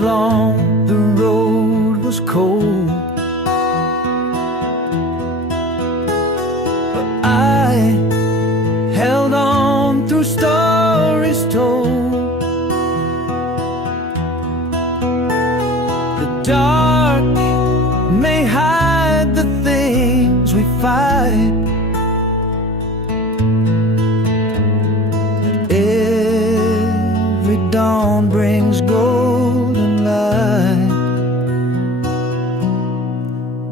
was long, the road was cold, but I held on through stories told. The dark may hide the things we fight, every dawn brings golden light.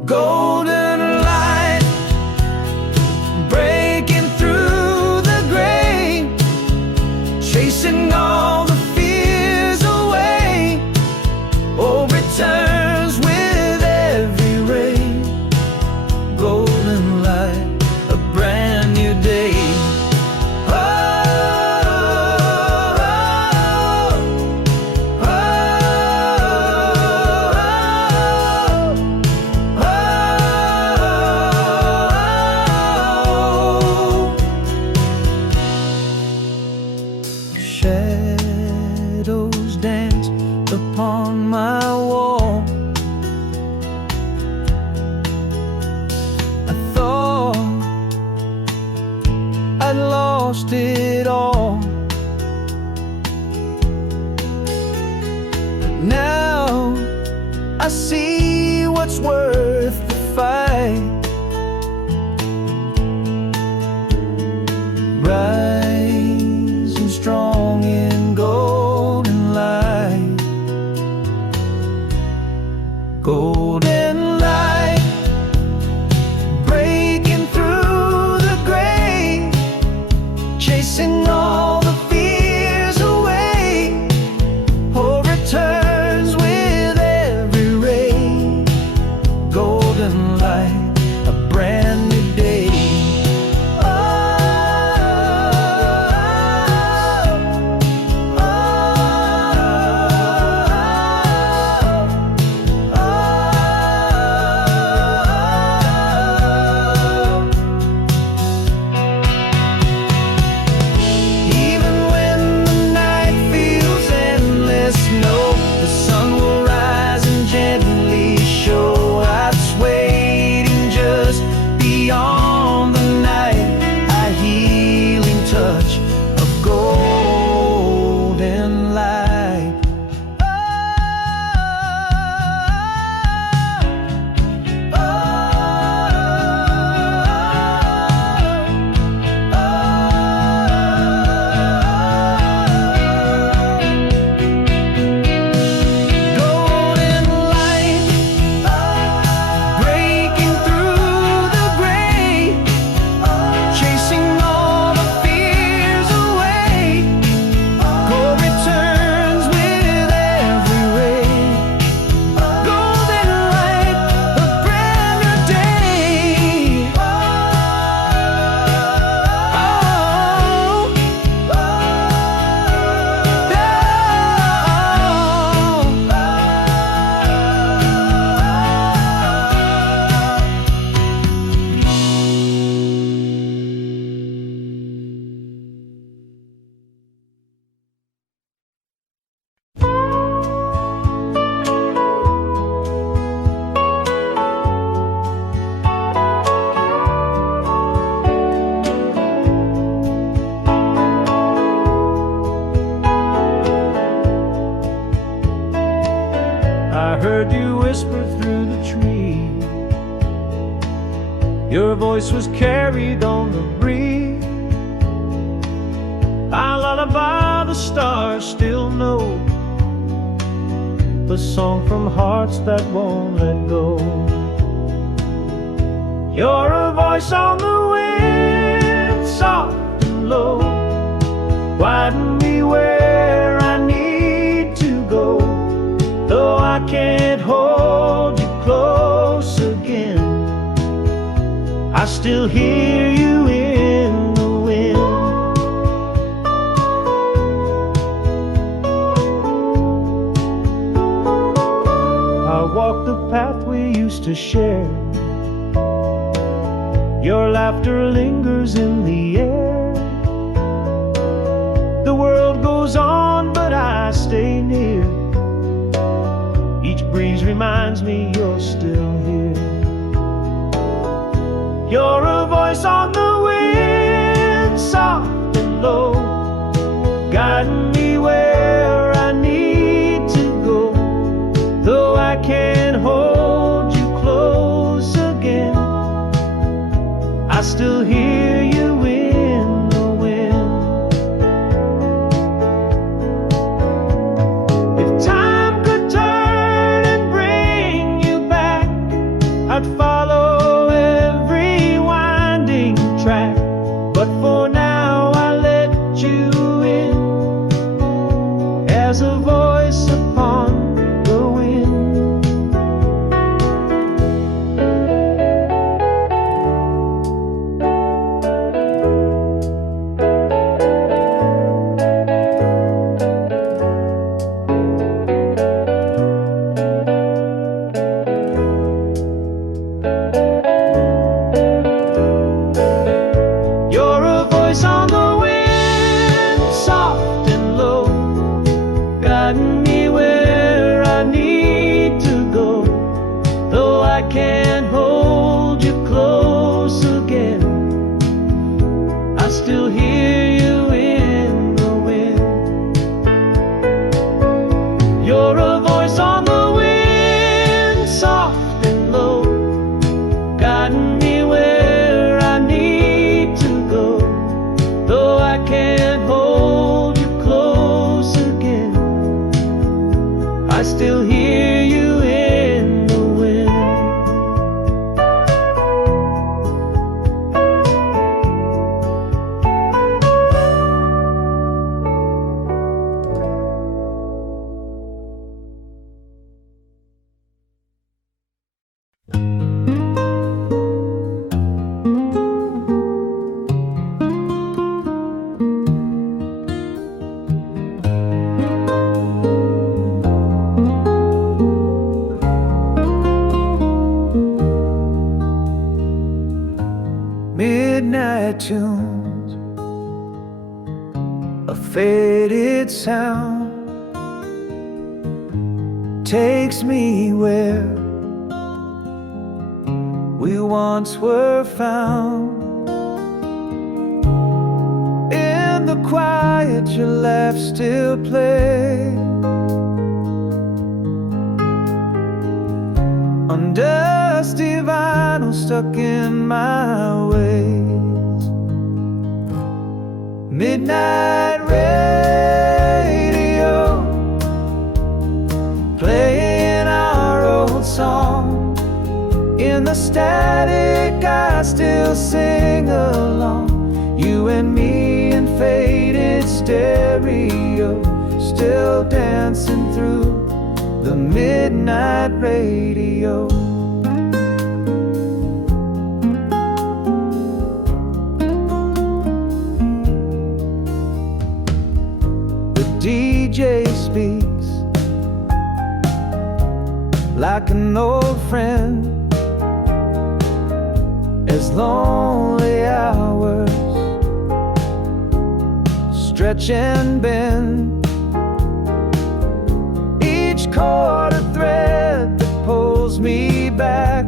Golden light breaking through the gray, chasing all the fears away. Oh, returns with every ray. Golden light, a brand new day. Shadows dance upon my wall. I thought I'd lost it all, but now I see what's worth the fight. Rising strong in golden light. Golden light breaking through the gray, chasing all the fears away. Oh, returns with every ray. Golden light, a brand new day. Beyond the night, a healing touch of golden light. Golden light breaking through the gray, chasing all the fears away. Gold returns with every ray. Golden light, a brand new day. I heard you whisper through the trees. Your voice was carried on the breeze. I lullaby the stars still know, a song from hearts that won't let go. You're a voice on the wind, soft and low, guiding me where I need to go. Though I can't hold you close again, I still hear you in the wind. I walk the path we used to share. Your laughter lingers in the air. The world goes on, but I stay near. breeze reminds me you're still here. You're a voice on the wind, soft and low, guiding me where I need to go. Though I can't hold you close again, I still hear you in the wind. If time could turn and bring you back, I'd follow every winding track. But for now I let you in as a voice upon the wind. You're a voice on the wind, soft and low, guiding me where I need to go. Though I can't hold you close again, I still hear you in the wind. You're a voice on the wind, soft and low, guiding me where I need to go. Though I can't hold you close again, I still hear you in the wind. Midnight tunes, a faded sound takes me where we once were found. In the quiet, your laugh still plays on dusty vinyl stuck in my ways. Midnight radio, playing our old song. In the static I still sing along. You and me in faded stereo, still dancing through the midnight radio. The DJ speaks like an old friend, as lonely hours stretch and bend. Each chord a thread that pulls me back.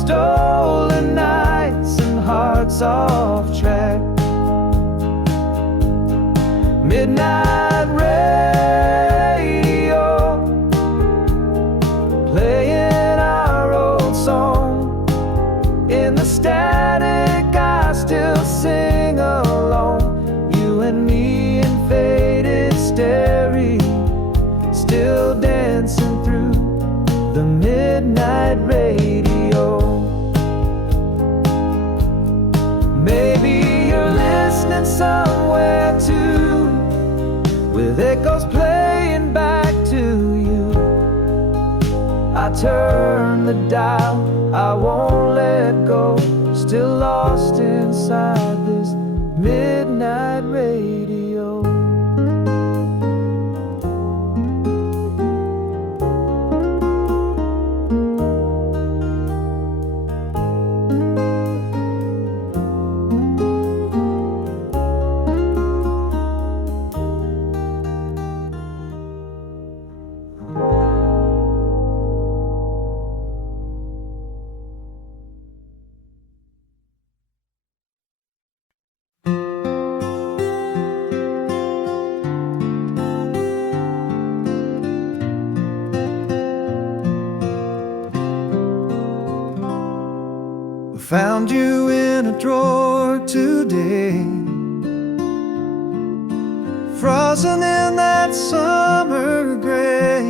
Stolen nights and hearts off track. Midnight radio, playing our old song. In the static I still sing along. You and me in faded stereo, still dancing through the midnight radio. Maybe you're listening somewhere too, with echoes playing back to you. I turn the dial, I won't let go, still lost inside this midnight radio. found you in a drawer today, frozen in that summer gray.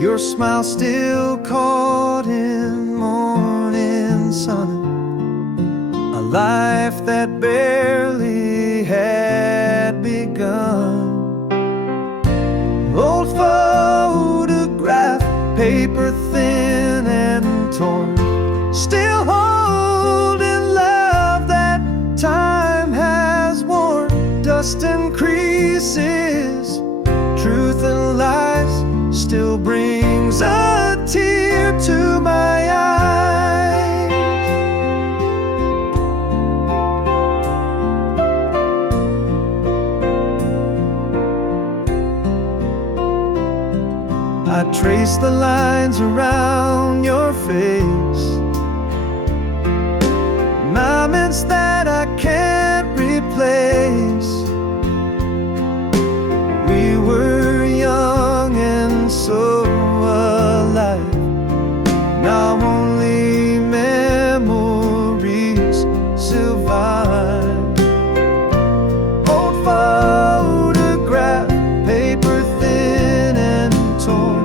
Your smile still caught in morning sun, a life that barely had begun. Old photograph, paper thin and torn, still holding love that time has worn. Dust and creases, truth and lies, still brings a tear to my eyes. I trace the lines around your face, moments that I can't replace. We were young and so alive, now only memories survive. Old photograph, paper thin and torn,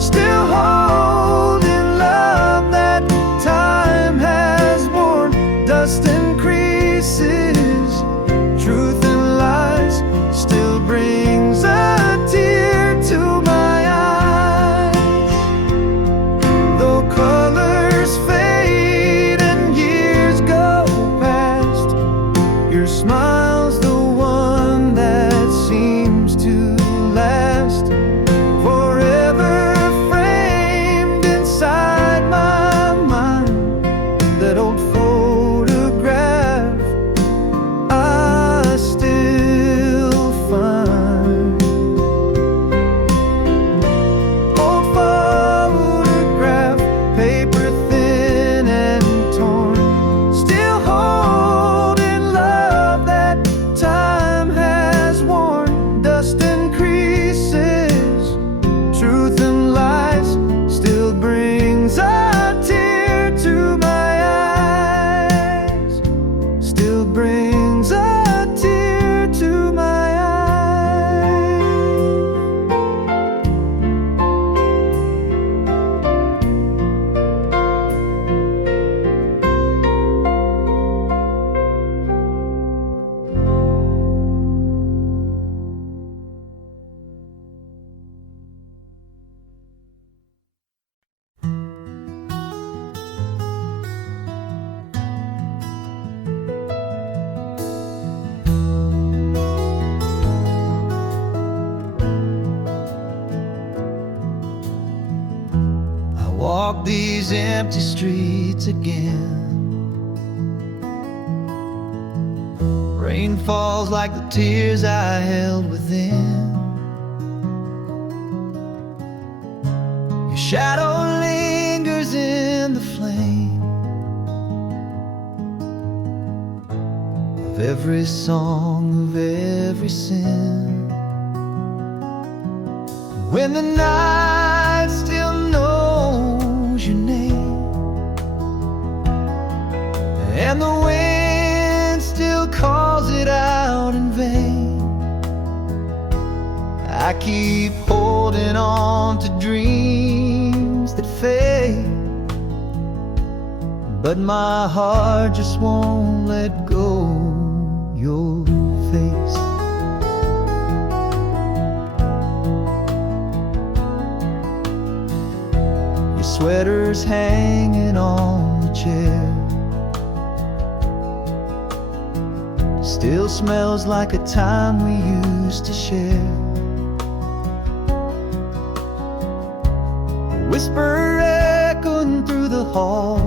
still holding love that time has worn. Dust and creases, truth and lies, still brings a tear to my eyes. Though colors fade and years go past, your smile's the one that seems to last, forever framed inside my mind. That old photograph I still find. Old photograph, paper thin and torn, still holding love that time has worn. Dust and creases, truth and lies, still brings a tear to my eyes. Still brings a tear to my eyes. I walk these empty streets again. Rain falls like the tears I held within. Your shadow lingers in the flame of every song, of every sin. When the night still knows your name, and the wind still calls it out in vain, I keep holding on to dreams that fade, but my heart just won't let go. Your face, your sweater's hanging on the chair, still smells like a time we used to share. A whisper echoing through the hall,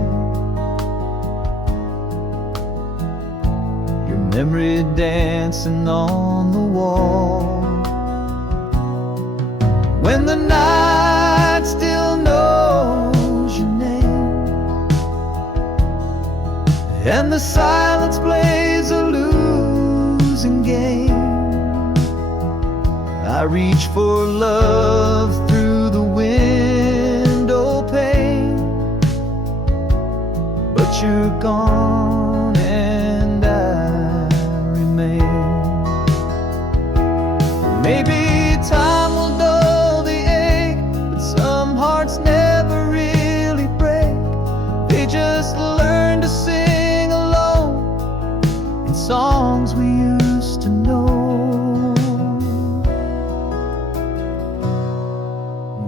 your memory dancing on the wall. When the night still knows your name, and the silence plays a losing game, I reach for love through the window pane, you're gone and I remain. Maybe time will dull the ache, but some hearts never really break. They just learn to sing alone in songs we used to know.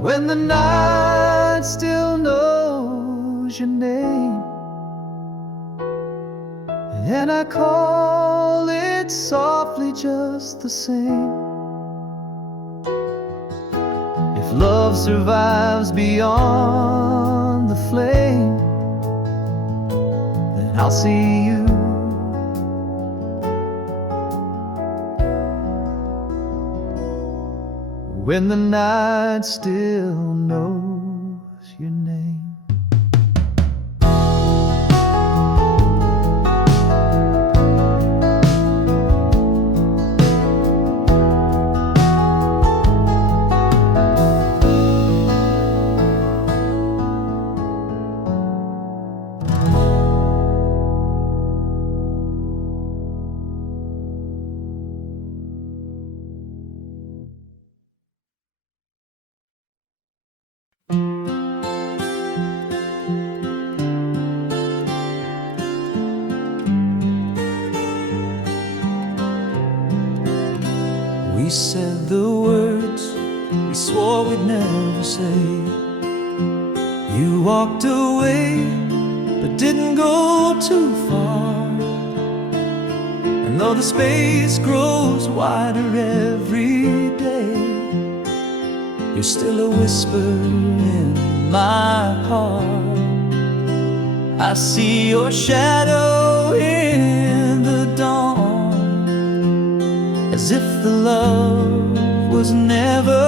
When the night still knows your name, and I call it softly just the same. If love survives beyond the flame, then I'll see you. When the night still knows your name. We said the words we swore we'd never say. You walked away, but didn't go too far. And though the space grows wider every day, you're still a whisper in my heart. I see your shadow in the dawn, as if the love was never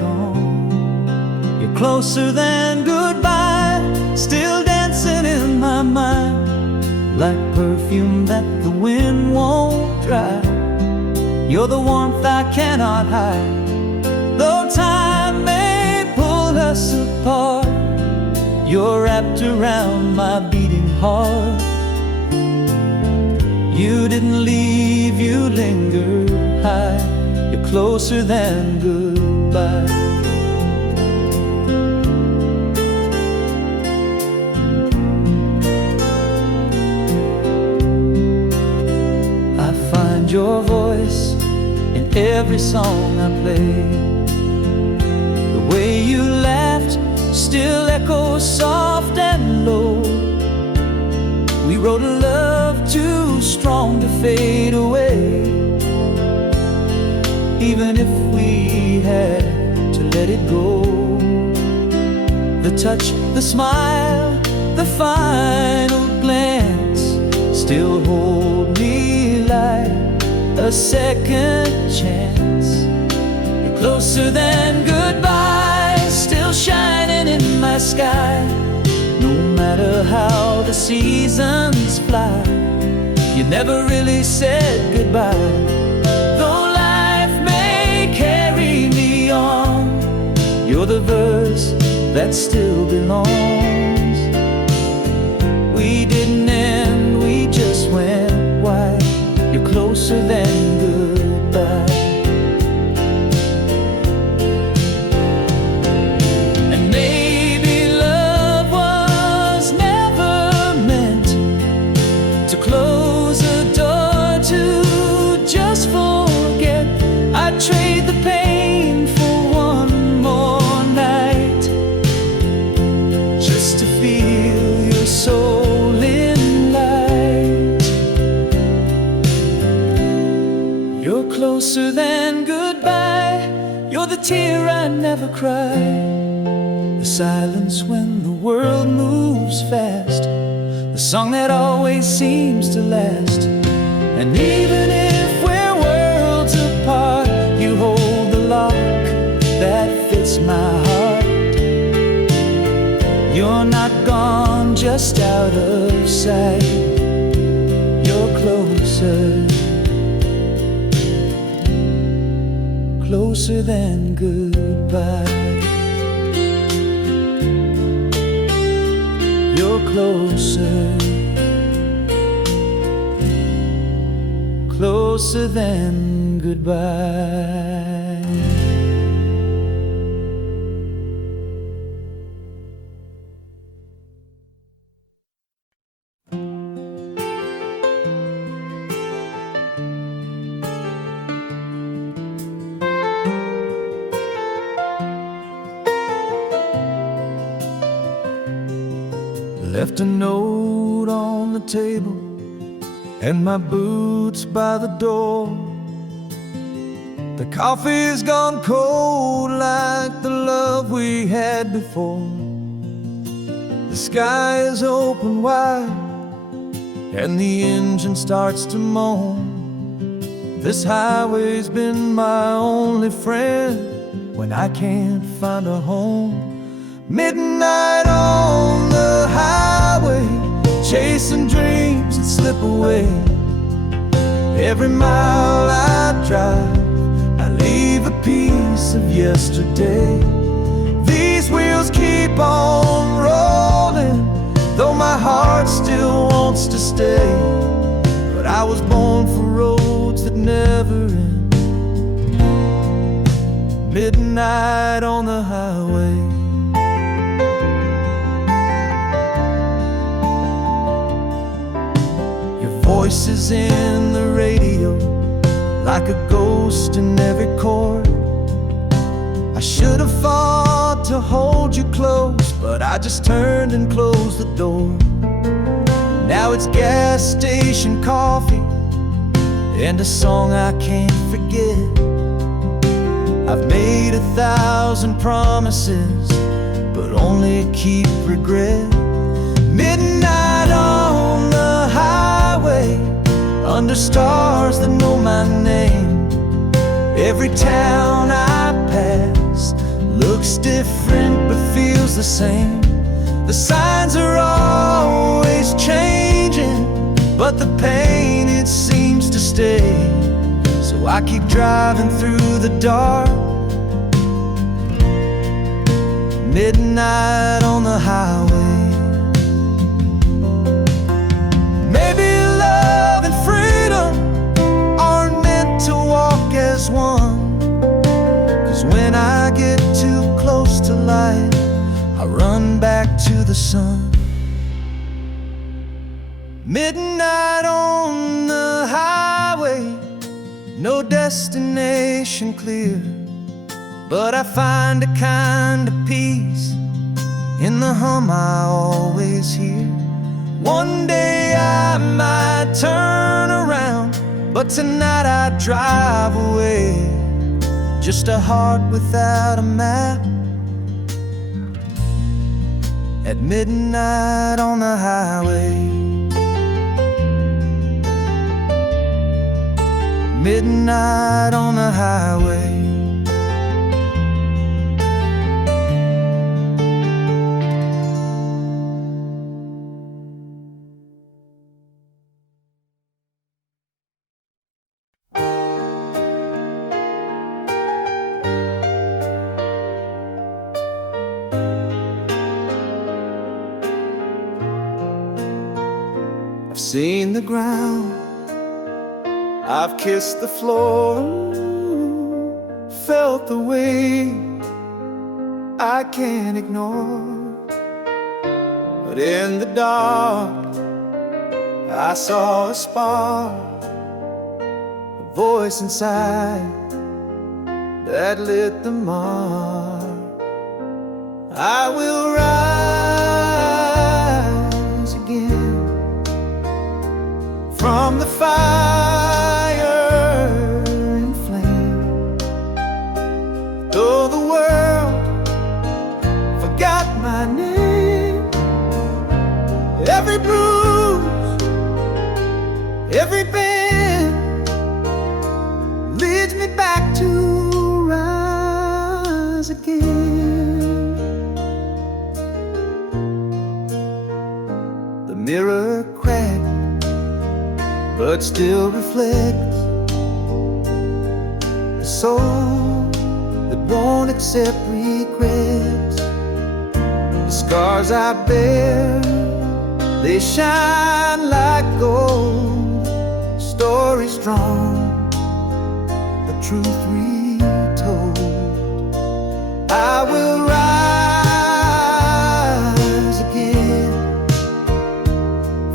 gone. You're closer than goodbye, still dancing in my mind, like perfume that the wind won't dry. You're the warmth I cannot hide, though time may pull us apart. You're wrapped around my beating heart. You didn't leave, you lingered high. You're closer than goodbye. I find your voice in every song I play. The way you laughed still echoes soft and low. We wrote a love too strong to fade away, even if we had to let it go. The touch, the smile, the final glance still hold me like a second chance. You're closer than goodbye, still shining in my sky. No matter how the seasons fly, you never really said goodbye. Though life may carry me on, you're the verse that still belongs. We didn't end, we just went wide. You're closer than goodbye. Close a door to just forget. I'd trade the pain for one more night, just to feel your soul in light. You're closer than goodbye. You're the tear I never cry, the silence when the world moves fast, the song that always seems to last. And even if we're worlds apart, you hold the lock that fits my heart. You're not gone, just out of sight. You're closer, closer than goodbye. You're closer, closer than goodbye. Left a note on the table and my boots by the door. The coffee's gone cold like the love we had before. The sky is open wide and the engine starts to moan. This highway's been my only friend when I can't find a home. Midnight on the highway, chasing dreams that slip away. Every mile I drive, I leave a piece of yesterday. These wheels keep on rolling, though my heart still wants to stay. But I was born for roads that never end. Midnight on the highway. Voices in the radio, like a ghost in every chord. I should have fought to hold you close, but I just turned and closed the door. Now it's gas station coffee and a song I can't forget. I've made 1,000 promises, but only keep regret. Midnight on the highway, under stars that know my name. Every town I pass looks different but feels the same. The signs are always changing, but the pain, it seems to stay. So I keep driving through the dark. Midnight on the highway. Maybe love and freedom aren't meant to walk as one. 'Cause when I get too close to light, I run back to the sun. Midnight on the highway, no destination clear, but I find a kind of peace in the hum I always hear. One day I might turn around, but tonight I drive away. Just a heart without a map, at midnight on the highway. Midnight on the highway. I've seen the ground, I've kissed the floor, felt the weight I can't ignore. But in the dark, I saw a spark, a voice inside that lit the mark. I will rise again from the fire and flame. Though the world forgot my name, every bruise, every bend leads me back to rise again. The mirror cracked, but still reflects the soul that won't accept regrets. The scars I bear, they shine like gold, stored story strong, the truth retold. I will rise again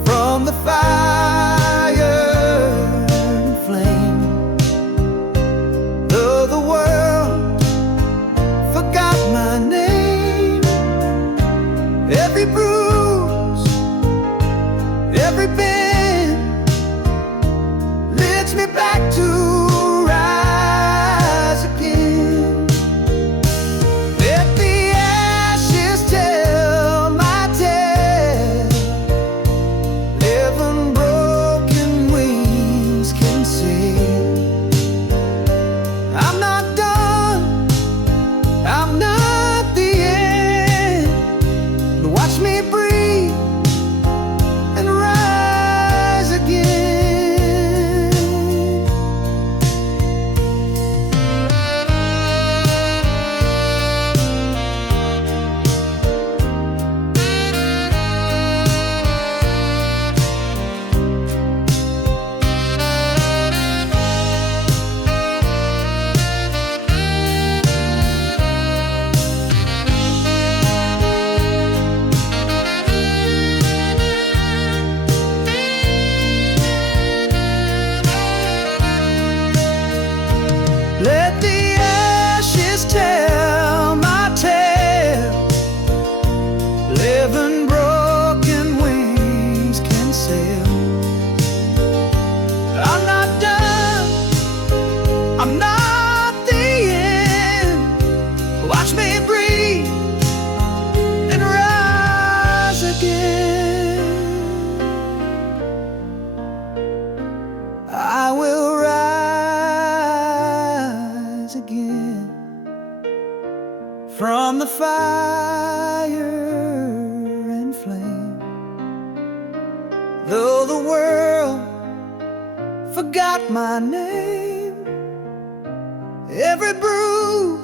from the fire and flame. Though the world forgot my name, every bruise, every bend leads me back to rise again. Let the ashes tell my tale. Living broken wings can sail. I'm not done, I'm not the end. Watch me breathe and rise again. Let the ashes tell my tale. Living broken wings can sail. I'm not done, I'm not the end. Watch me breathe and rise again. I will rise again from the fire and flame. Though the world forgot my name, every bruise,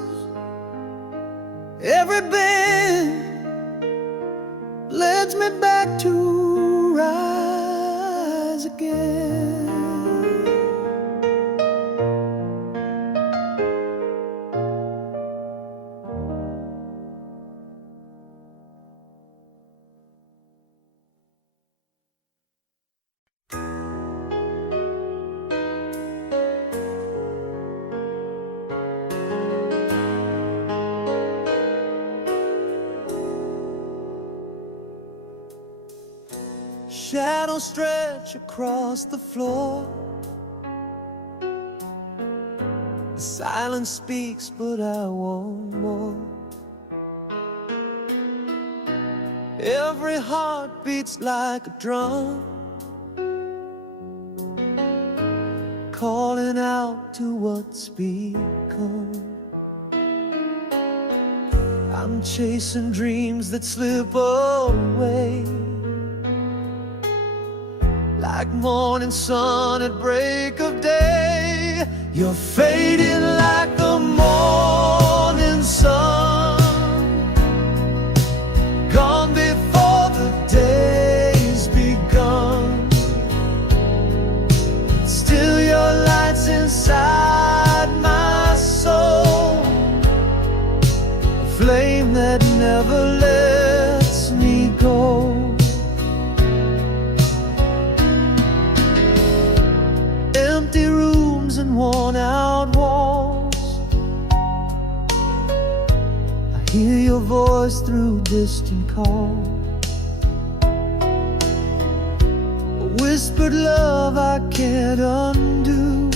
every bend leads me back to rise again. Shadows stretch across the floor. The silence speaks, but I want more. Every heart beats like a drum, calling out to what's become. I'm chasing dreams that slip away, like morning sun at break of day. You're fading like the morning sun, gone before the day's begun. Still your light's inside my soul, a flame that never lets me go. Empty rooms and worn-out walls, I hear your voice through distant calls. A whispered love I can't undo,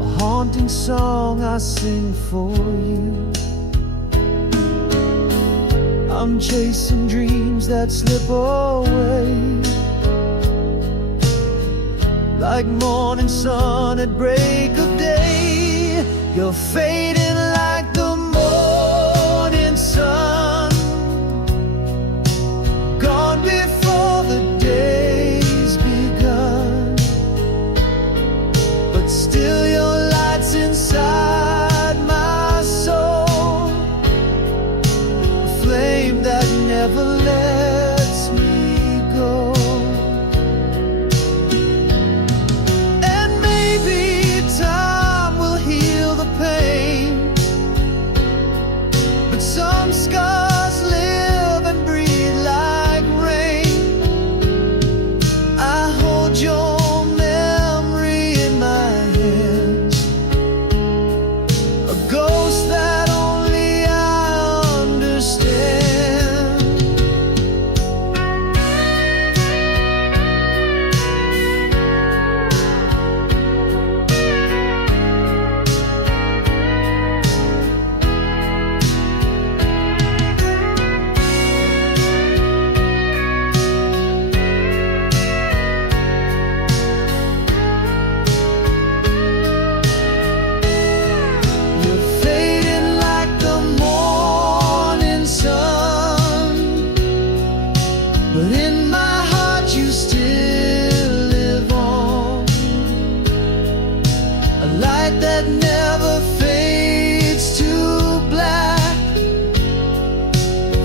a haunting song I sing for you. I'm chasing dreams that slip away, like morning sun at break of day. You're fading like the morning sun, gone before the day's begun. But still your light's inside my soul, a flame that never lets me go. ghost that only I understand. But in my heart you still live on, a light that never fades to black.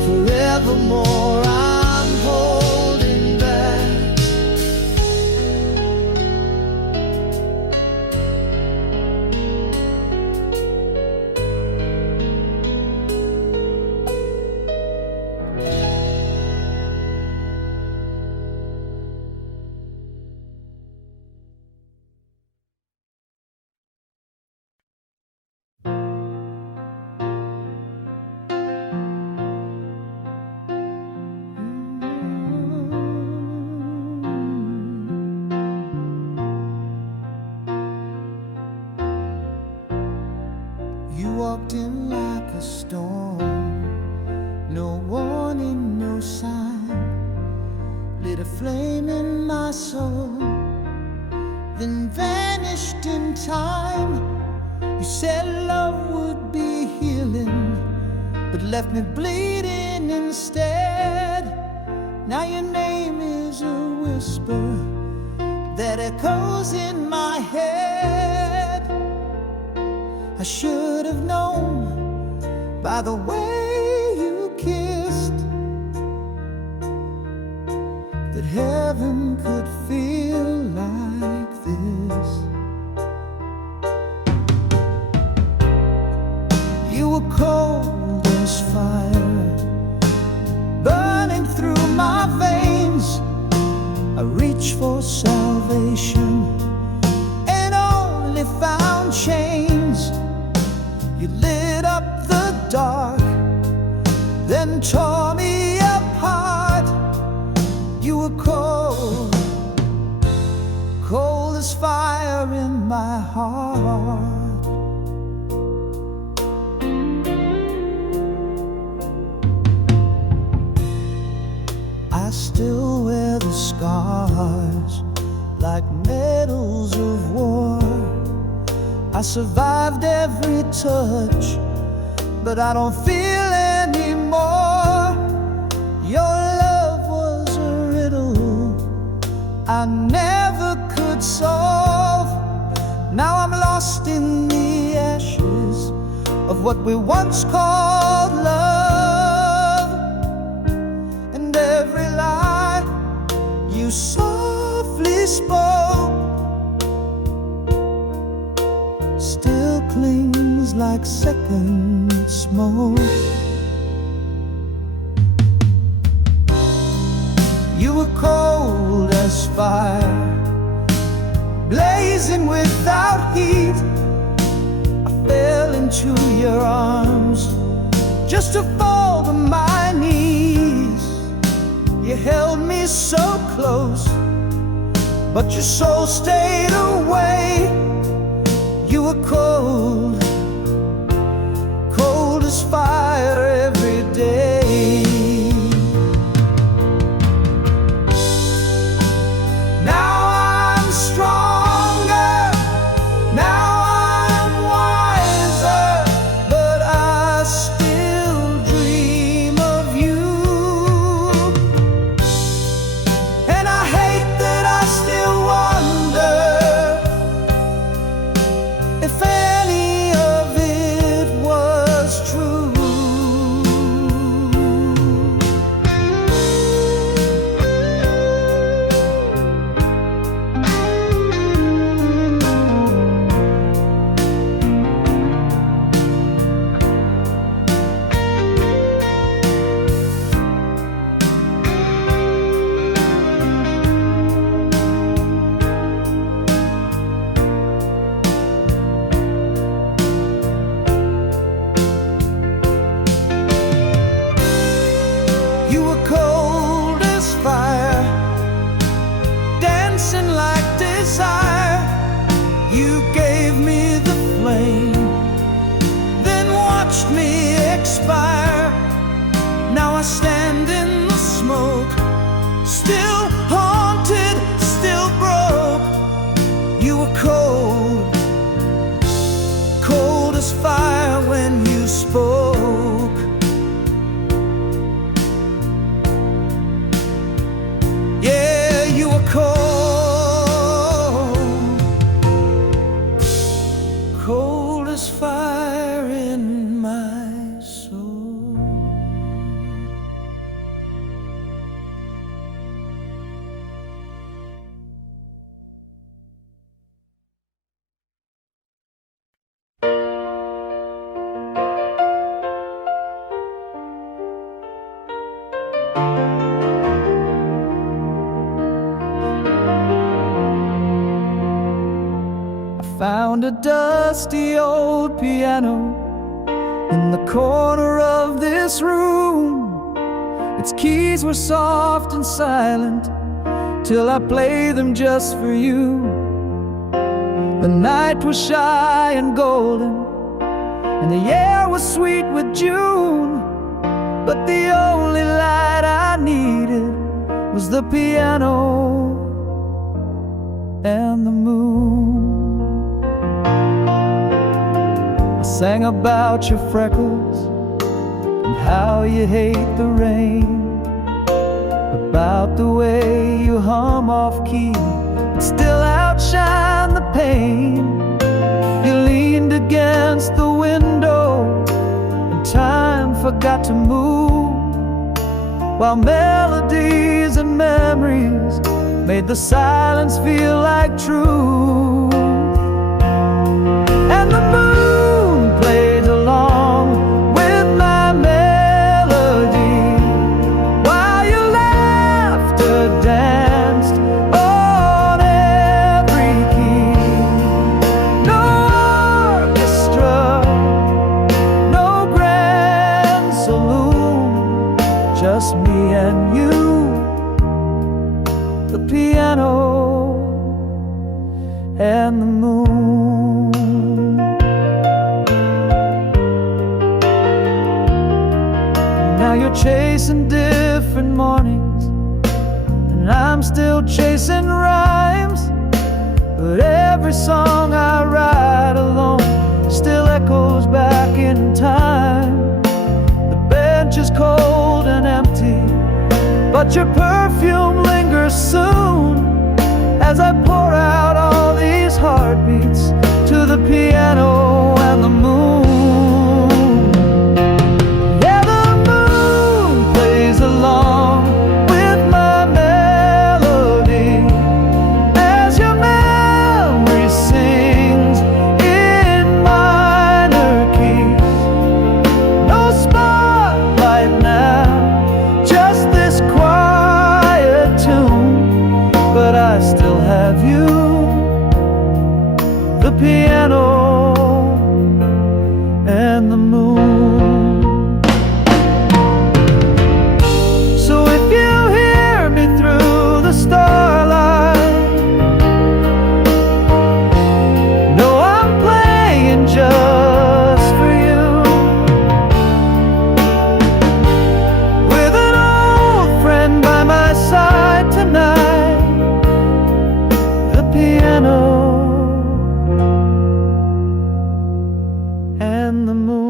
Forevermore I'm holding back. You walked in like a storm, no warning, no sign. Lit a flame in my soul, then vanished in time. You said love would be healing, but left me bleeding instead. Now your name is a whisper that echoes in my head. I should have known by the way you kissed that heaven could feel like this. You were cold as fire, burning through my veins. I reached for salvation and only found chains. You lit up the dark, then tore me apart. You were cold, cold as fire in my heart. I still wear the scars like medals of war. I survived every touch, but I don't feel anymore. Your love was a riddle I never could solve. Now I'm lost in the ashes of what we once called love. And every lie you softly spoke still clings like second smoke. You were cold as fire, blazing without heat. I fell into your arms just to fall to my knees. You held me so close, but your soul stayed away. You were cold, cold as fire every day. Now I'm stronger, now I'm wiser, but I still dream of you. And I hate that I still wonder if any of it was true. a dusty old piano in the corner of this room. Its keys were soft and silent till I played them just for you. The night was shy and golden, and the air was sweet with June. But the only light I needed was the piano and the moon. I sang about your freckles and how you hate the rain, about the way you hum off key but still outshine the pain. You leaned against the window and time forgot to move, while melodies and memories made the silence feel like truth. And the moon played along with my melody, while your laughter danced on every key. No orchestra, no grand saloon, just me and you, the piano and the moon. Now you're chasing different mornings, and I'm still chasing rhymes. But every song I write alone still echoes back in time. The bench is cold and empty, but your perfume lingers soon, as I pour out all these heartbeats to the piano and the moon. Yeah, the moon plays along with my melody as your memory sings in minor keys. No spotlight now, just this quiet tune, but I still have you, the piano and the moon. So if you hear me through the starlight, know I'm playing just for you, with an old friend by my side tonight, the piano and the moon.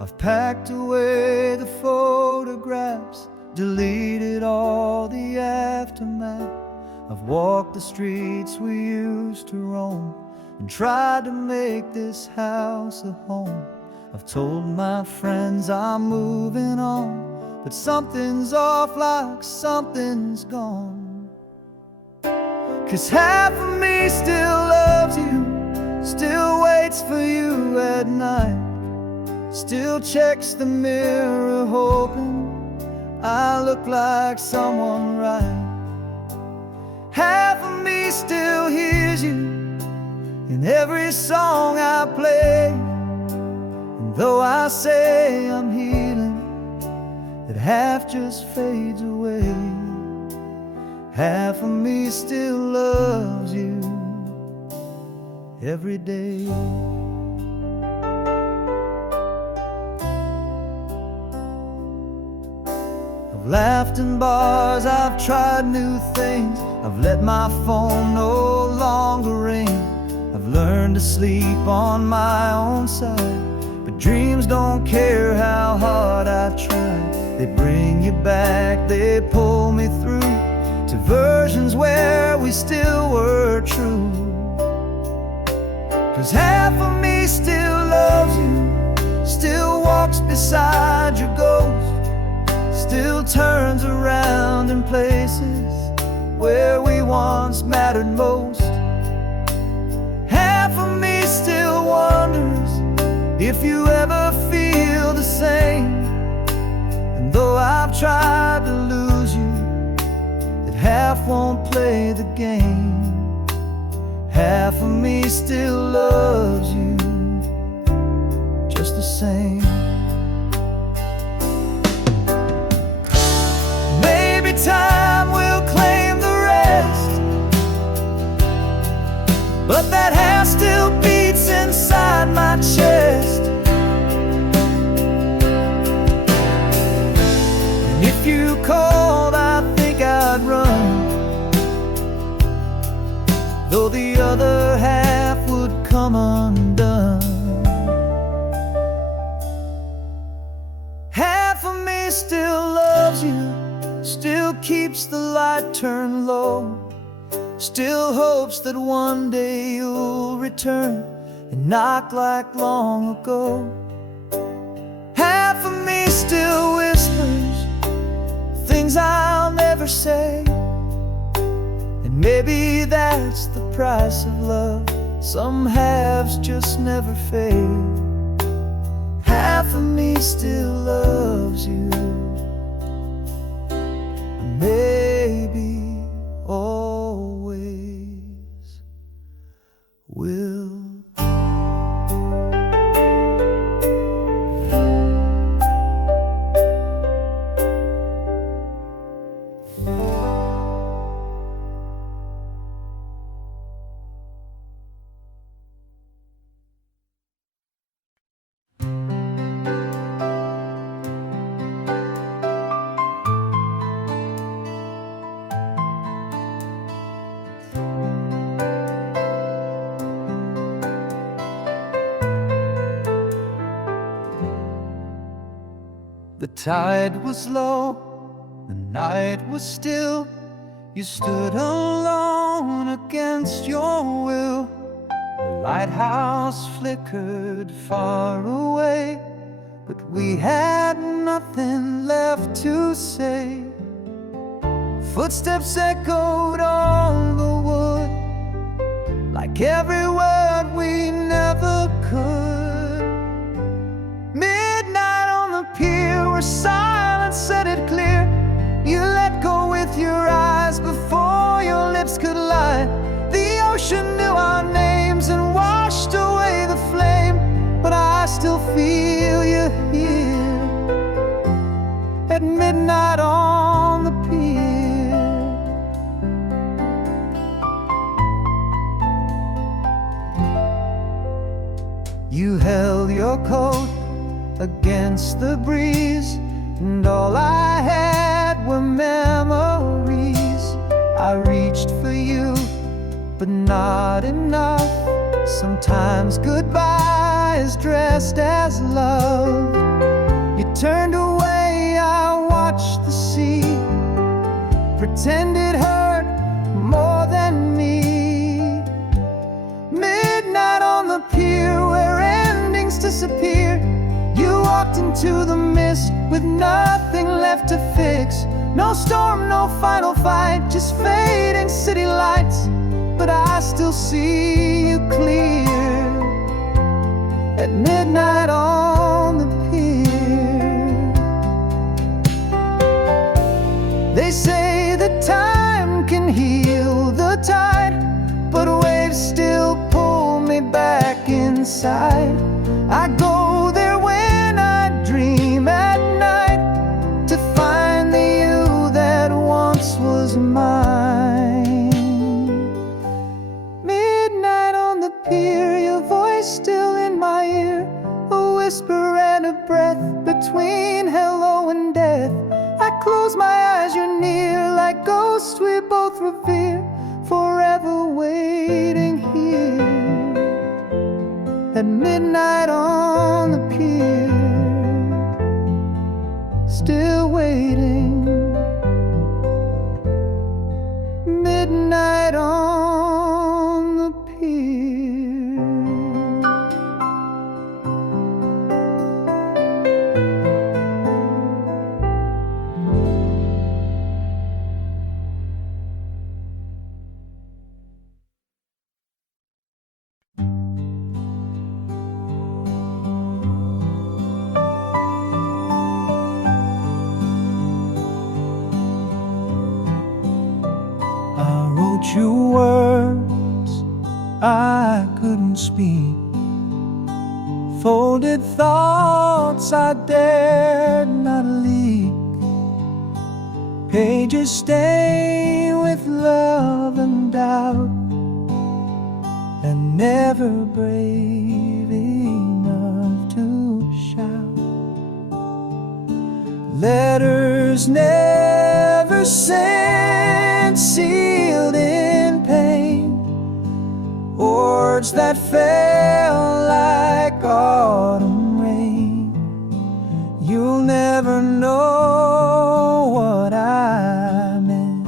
I've packed away the photographs, deleted all the aftermath. I've walked the streets we used to roam and tried to make this house a home. I've told my friends I'm moving on, but something's off, like something's gone. 'Cause half of me still loves you, still waits for you at night, still checks the mirror hoping I look like someone right. Half of me still hears you in every song I play, and though I say I'm healing, that half just fades away. Half of me still loves you every day. I've laughed in bars, I've tried new things, I've let my phone no longer ring. I've learned to sleep on my own side, but dreams don't care how hard I try. They bring you back, they pull me through to versions where we still were true. 'Cause half of me still loves you, still walks beside your ghost, still turns around in places where we once mattered most. Half of me still wonders if you ever feel the same. And though I've tried to lose you, that half won't play the game. Half of me still loves you just the same. Maybe time will claim the rest, but that half still beats inside my chest. And if you called, I think I'd run, though the other half would come undone. Half of me still loves you, still keeps the light turned low, still hopes that one day you'll return and knock like long ago. Half of me still whispers things I'll never say, and maybe that's the price of love. Some halves just never fade. Half of me still loves you, maybe always will. The tide was low, the night was still. You stood alone against your will. The lighthouse flickered far away, but we had nothing left to say. Footsteps echoed on the wood, like every word we never could. Midnight on the pier, where silence said it clear. You let go with your eyes before your lips could lie. The ocean knew our names and washed away the flame, but I still feel you here at midnight on the pier. You held your coat against the breeze, and all I had were memories. I reached for you, but not enough. Sometimes goodbye is dressed as love. You turned away, I watched the sea, pretend it hurt more than me. Midnight on the pier, where endings disappear. You walked into the mist with nothing left to fix. No storm, no final fight, just fading city lights. But I still see you clear at midnight on the pier. They say that time can heal the tide, but waves still pull me back inside. I go there when I dream at night, to find the you that once was mine. Midnight on the pier, your voice still in my ear, a whisper and a breath between hello and death. I close my eyes, you're near, like ghosts we both revere, forever waiting here at midnight on the pier. Still waiting, midnight on the pier. speak, folded thoughts I dared not leak. Pages stained with love and doubt, and never brave enough to shout. Letters never sent, sealed in pain, words that fell like autumn rain. You'll never know what I meant,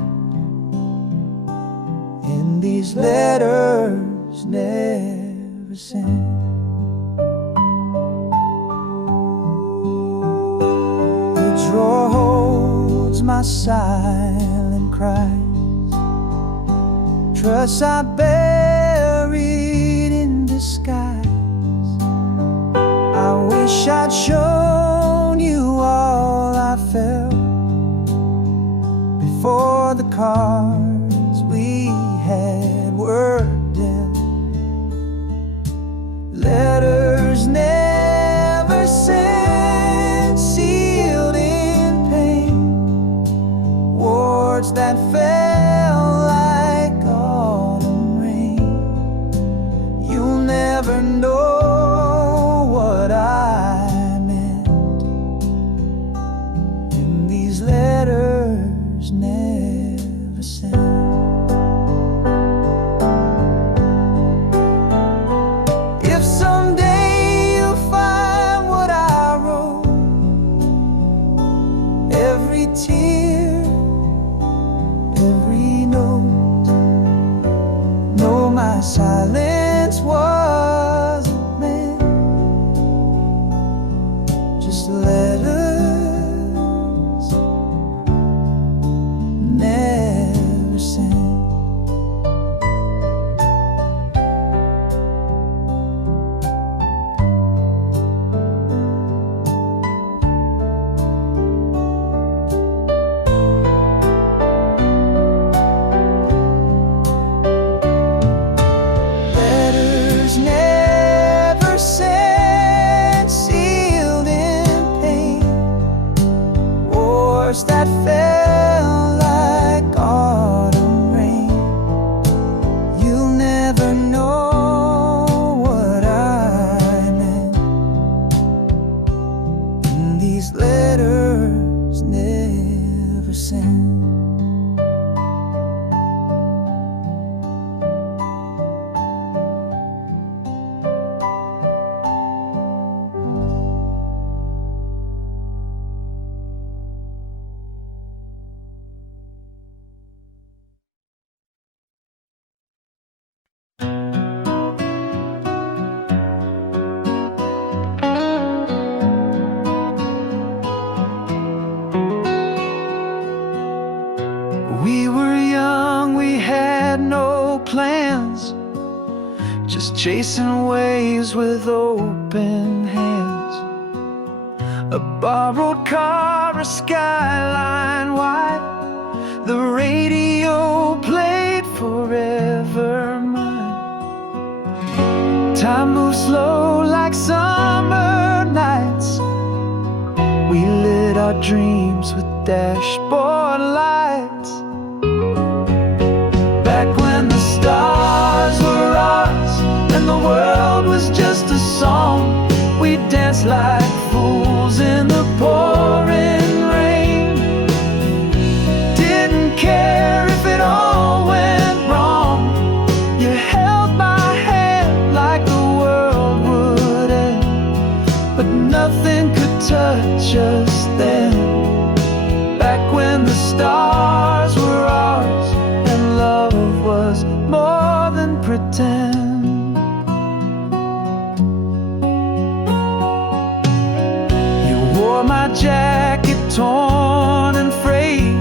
and these letters never sent. The drawer holds my silent cries, trusts I buried in disguise. I wish I'd shown you all I felt before the cards we had were dealt. Letters never sent, sealed in pain, words that fell like autumn rain. You'll never know what I meant, and these letters never sent. If someday you'll find what I wrote, every tear, every note, know my silence wasn't meant, just letters never sent. Letters never sent, sealed in pain, words that fell like autumn rain. You'll never know what I meant, and these letters never sent. We were young, we had no plans, just chasing waves with open hands. A borrowed car, a skyline wide, the radio played Forever Mine. Time moves slow like summer nights. We lit our dreams with dashboard lights. Back when the stars were ours and the world was just a song, we danced like fools in the pouring rain. Didn't care if it all went wrong. You held my hand like the world would end, but nothing could touch us then. Back when the stars were ours and love was more than pretend. You wore my jacket torn and frayed.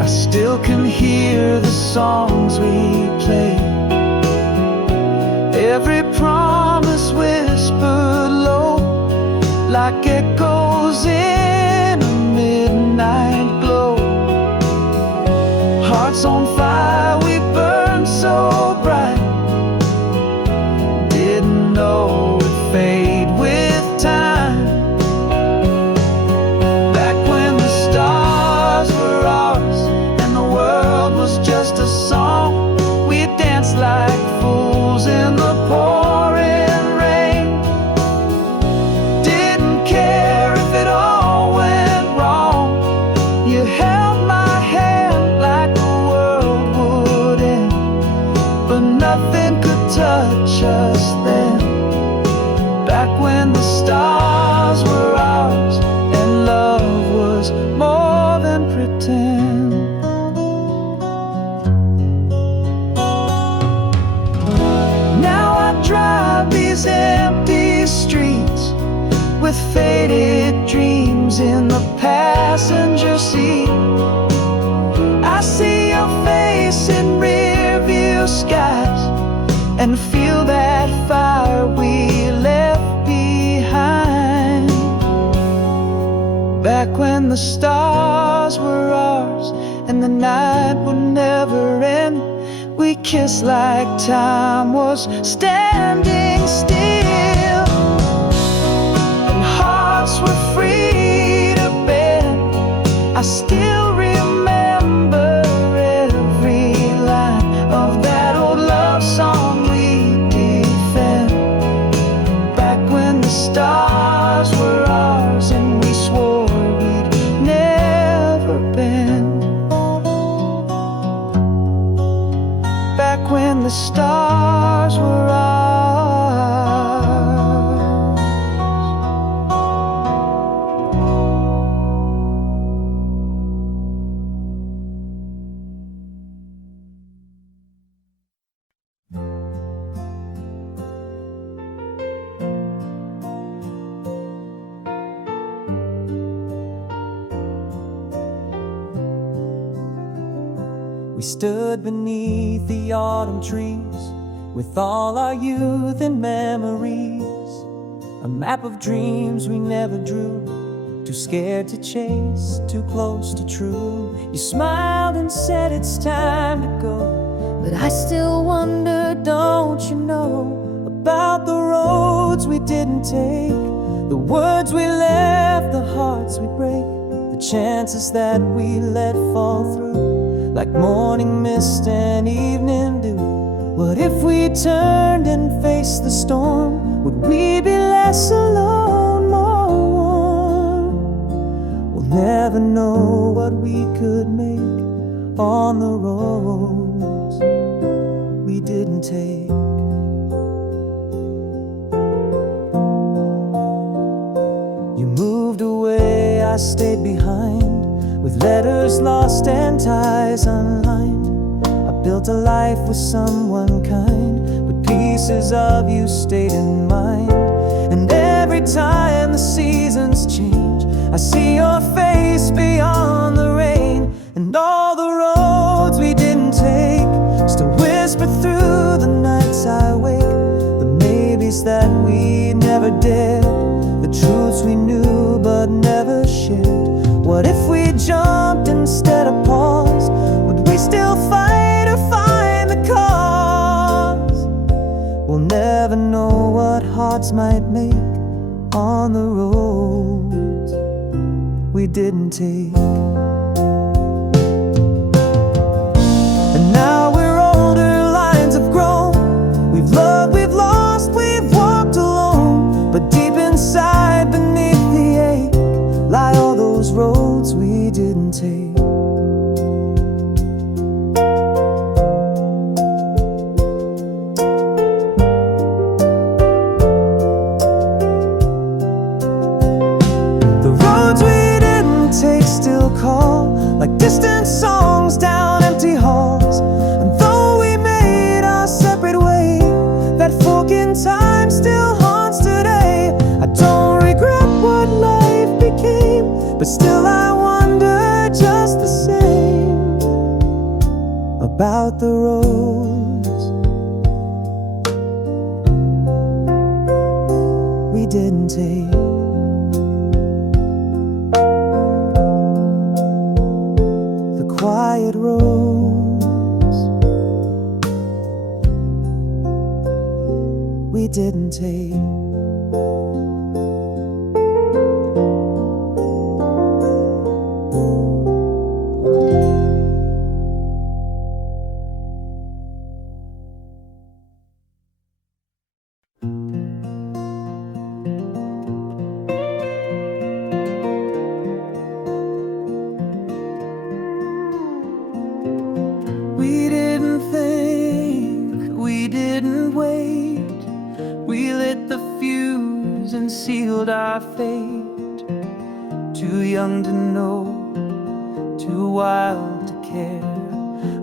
I still can hear the songs we played. Every promise whispered low like echoes in a midnight glow. Hearts on fire, we burned so bright. when the stars were ours and love was more than pretend. Now I drive these empty streets with faded dreams in the passenger seat. I see your face in rearview skies and feel that fire we left behind. Back when the stars were ours and the night would never end, we kissed like time was standing still, and hearts were free to bend. I still remember every line of that old love song we defend. Back when the stars were ours and we swore we'd never bend. Back when the stars were ours. We stood beneath the autumn trees with all our youth and memories, a map of dreams we never drew, too scared to chase, too close to true. You smiled and said it's time to go, but I still wonder, don't you know, about the roads we didn't take, the words we left, the hearts we break, the chances that we let fall through, like morning mist and evening dew. What if we turned and faced the storm? Would we be less alone, more warm? We'll never know what we could make on the roads we didn't take. You moved away, I stayed behind, with letters lost and ties unlined. I built a life with someone kind, but pieces of you stayed in mind. And every time the seasons change, I see your face beyond the rain. And all the roads we didn't take still whisper through the nights I wake, the maybes that we never dared, the truths we knew but never shared. What if we jumped instead of paused? Would we still fight or find the cause? We'll never know what hearts might make on the roads we didn't take. And now we're older, lines have grown. We've loved, we've lost, we've walked alone. But deep inside, beneath the ache, lie all those roads we didn't take. The roads we didn't take still call, like distant songs down empty halls. And though we made our separate way, that fork in time still haunts today. I don't regret what life became, but still I wonder just the same about the roads we didn't take. The quiet roads we didn't take. We didn't think, we didn't wait. We lit the names and sealed our fate. Too young to know, too wild to care.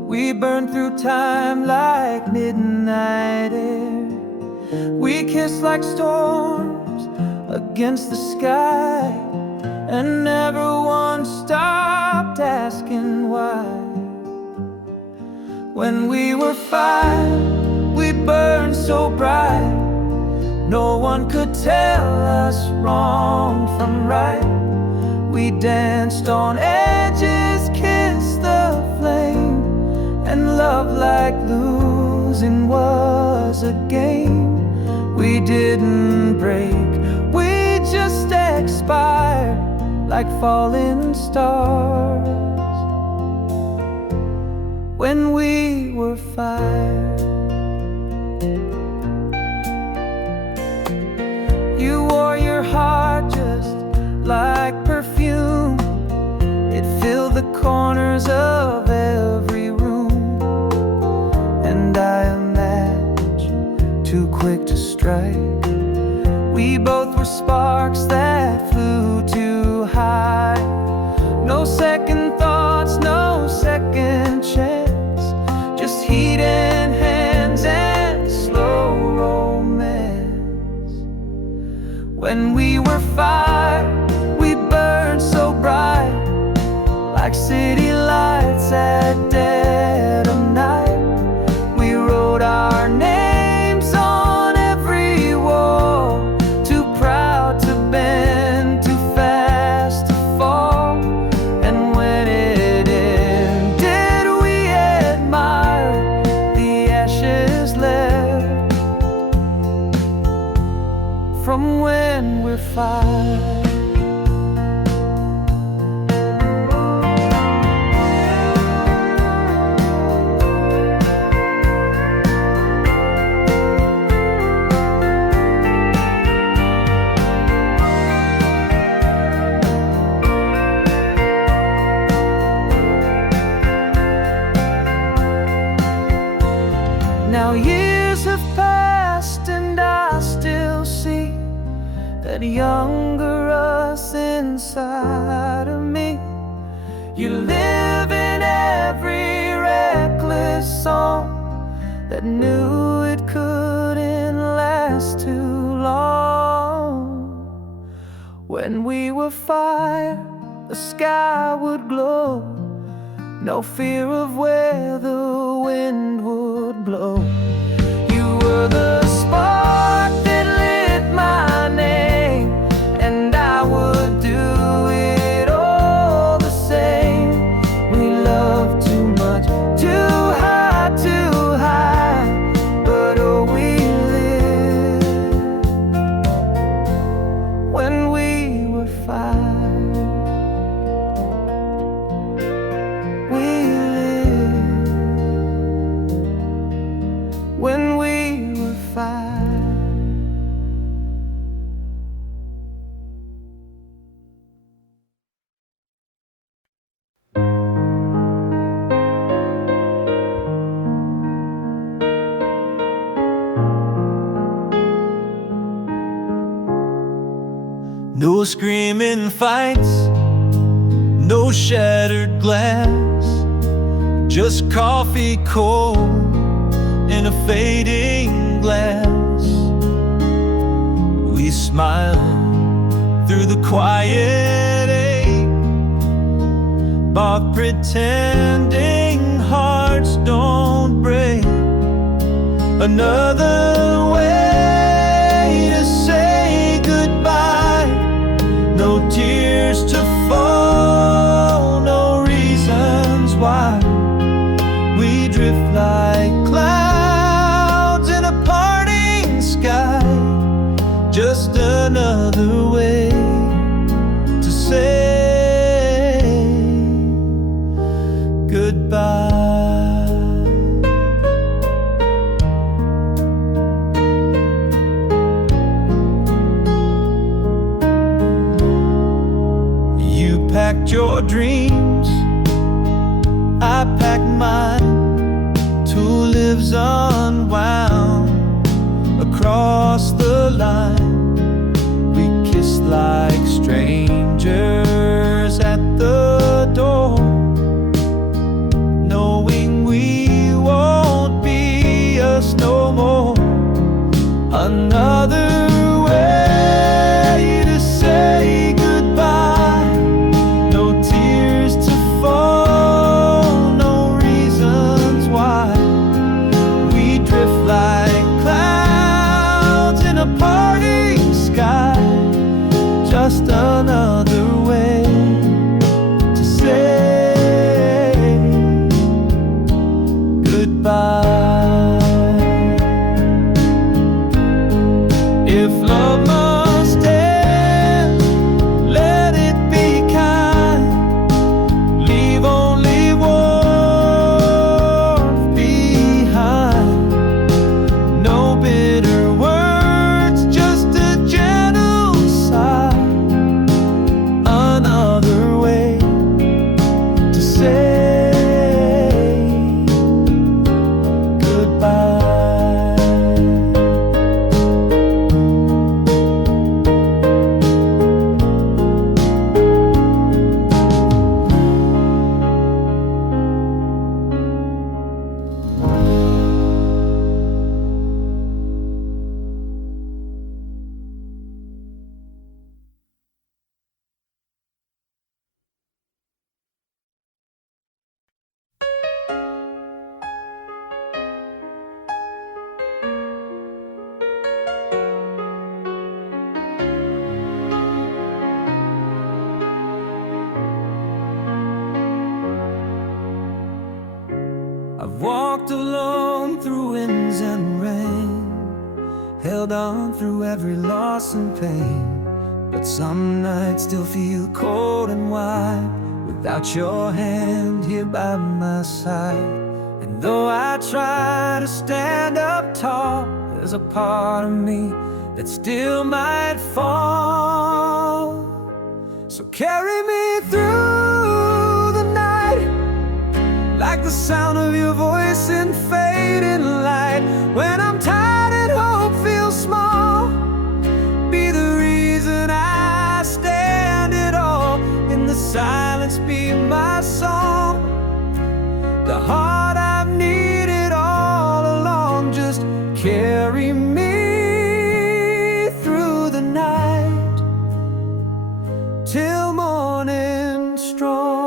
We burned through time like midnight air. We kissed like storms against the sky, and never once stopped asking why. When we were 5, we burned so bright, no one could tell us wrong from right. We danced on edges, kissed the flame, and love like losing was a game. We didn't break, we just expired like falling stars when we were 5. You wore your heart just like perfume. It filled the corners of every room, and I a match too quick to strike. We both were sparks that flew too high. No second thoughts, no second chance, just heat in hands and slow romance. When we were 5, we burned so bright, like city lights at dead of night. We wrote our names on every wall, too proud to bend, too fast to fall. And when it ended, we admired the ashes left from when we're 5. Now years have passed and I still see that younger us inside of me. You live in every reckless song that knew it couldn't last too long. When we were 5, the sky would glow, no fear of where the wind would blow. You were the spark that lit my name, and I would do it all the same. We loved too much, too high, but oh, we lived when we were 5. When we were 5. No screaming fights, no shattered glass, just coffee cold in a fading glass. We smile through the quiet ache, both pretending hearts don't break. Another way to say goodbye, no tears to fall, no reasons why. We drift like clouds in a parting sky, just another way to say goodbye. You packed your dreams, I packed mine. Two lives unwound across the line. just another way to say goodbye. If love must end, let it be kind. Leave only warmth behind. No bitter words, just a gentle sigh. Another way to say goodbye. I've walked alone through winds and rain, held on through every loss and pain. But some nights still feel cold and wide without your hand here by my side. And though I try to stand up tall, there's a part of me that still might fall. So carry me through the night, like the sound of your voice in fading light. When I'm tired and hope feels small, be the reason I stand it all. In the silence be my song, the heart I've needed all along. Just carry me through the night till morning strong.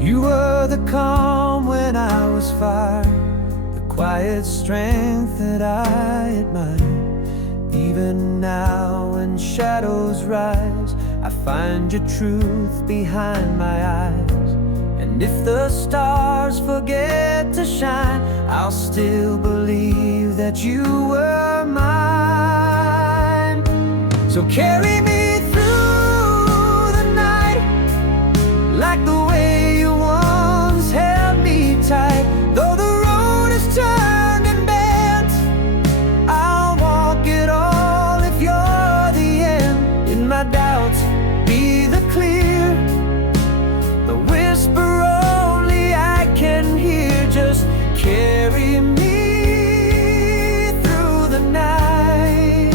You were the calm when I was fire, the quiet strength that I admire. Even now when shadows rise, I find your truth behind my eyes. And if the stars forget to shine, I'll still believe that you were mine. So carry me through the night, like the way you once held me tight. Though the road is turned and bent, I'll walk it all if you're the end. In my doubts, be the clear, the whisper only I can hear. Just carry me through the night.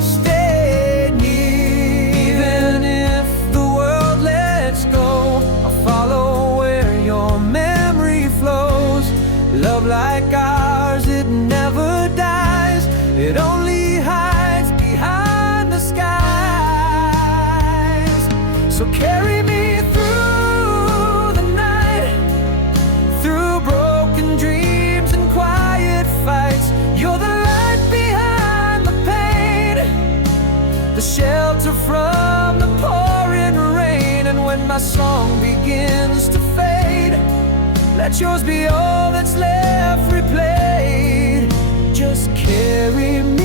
Stay near, even if the world lets go. I'll follow where your memory flows. Love like ours, it never dies. It only hides behind the skies. So carry me through the night, through broken dreams and quiet fights. You're the light behind the pain, the shelter from the pouring rain. And when my song begins to fade, let yours be all that's left replayed. Just carry me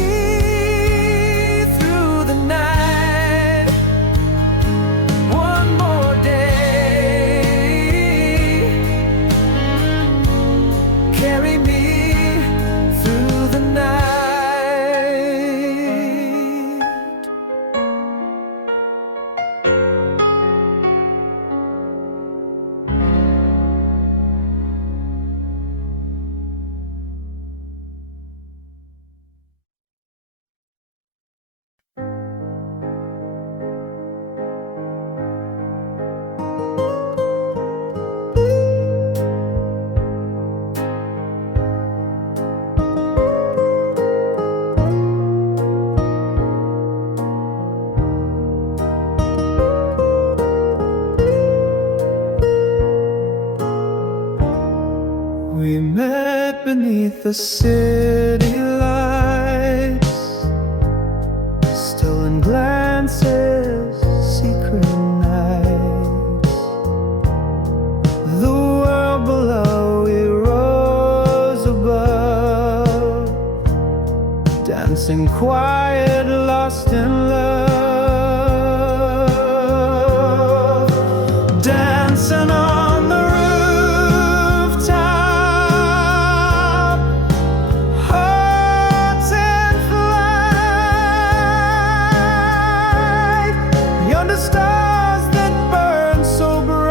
We met beneath the city lights, stolen glances, secret nights. The world below, we rose above, dancing quiet, lost in love. Dancing on the rooftop, hearts in flight, yonder stars that burn so bright.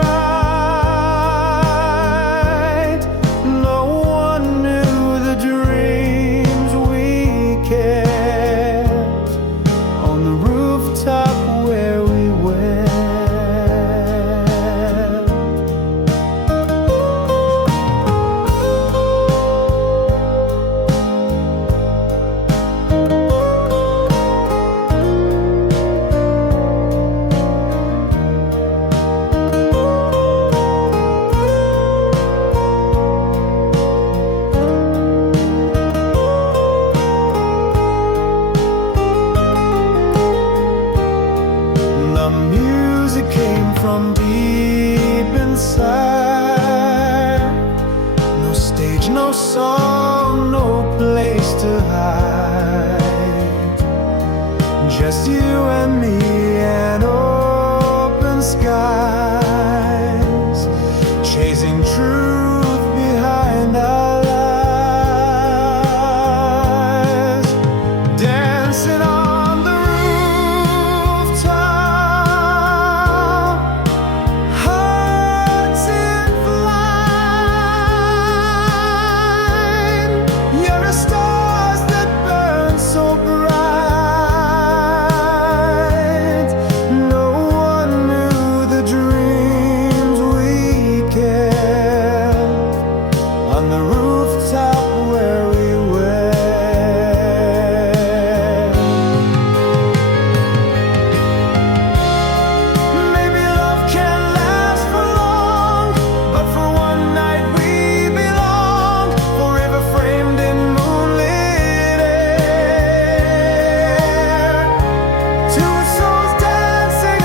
No one knew the dreams we kept on the rooftop where we went. The music came from deep inside. No stage, no song, no place to hide. Just you and me and open skies, chasing truth behind our lies. Dancing on the rooftop, hearts in flight. You're stars that burn so bright. No one knew the dreams we kept on the rooftop where we went. Maybe love can't last for long, but for one night we belong, forever framed in moonlit air. Two souls dancing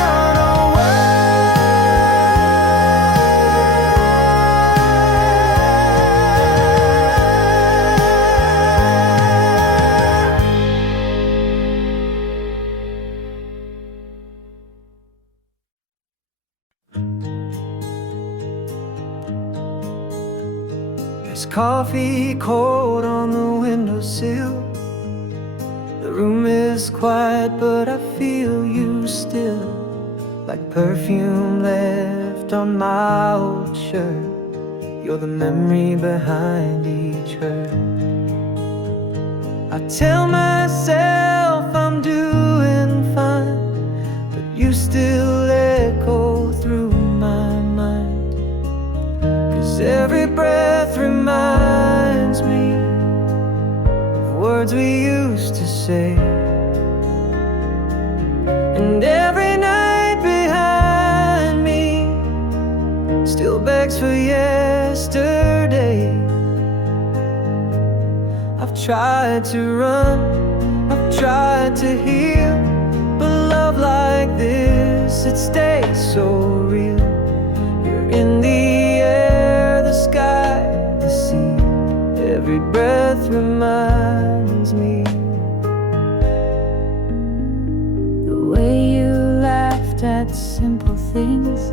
There's coffee cold on the windowsill. The room is quiet, but I feel you still, like perfume left on my old shirt. You're the memory behind each hurt. I tell myself I'm doing fine, but you still echo through my mind. 'Cause every breath reminds me of words we used to say, and every night behind me still begs for yesterday. I've tried to run, I've tried to heal, but love like this, it stays so real. You're in the air, the sky, the sea. Every breath reminds me. The way you laughed at simple things,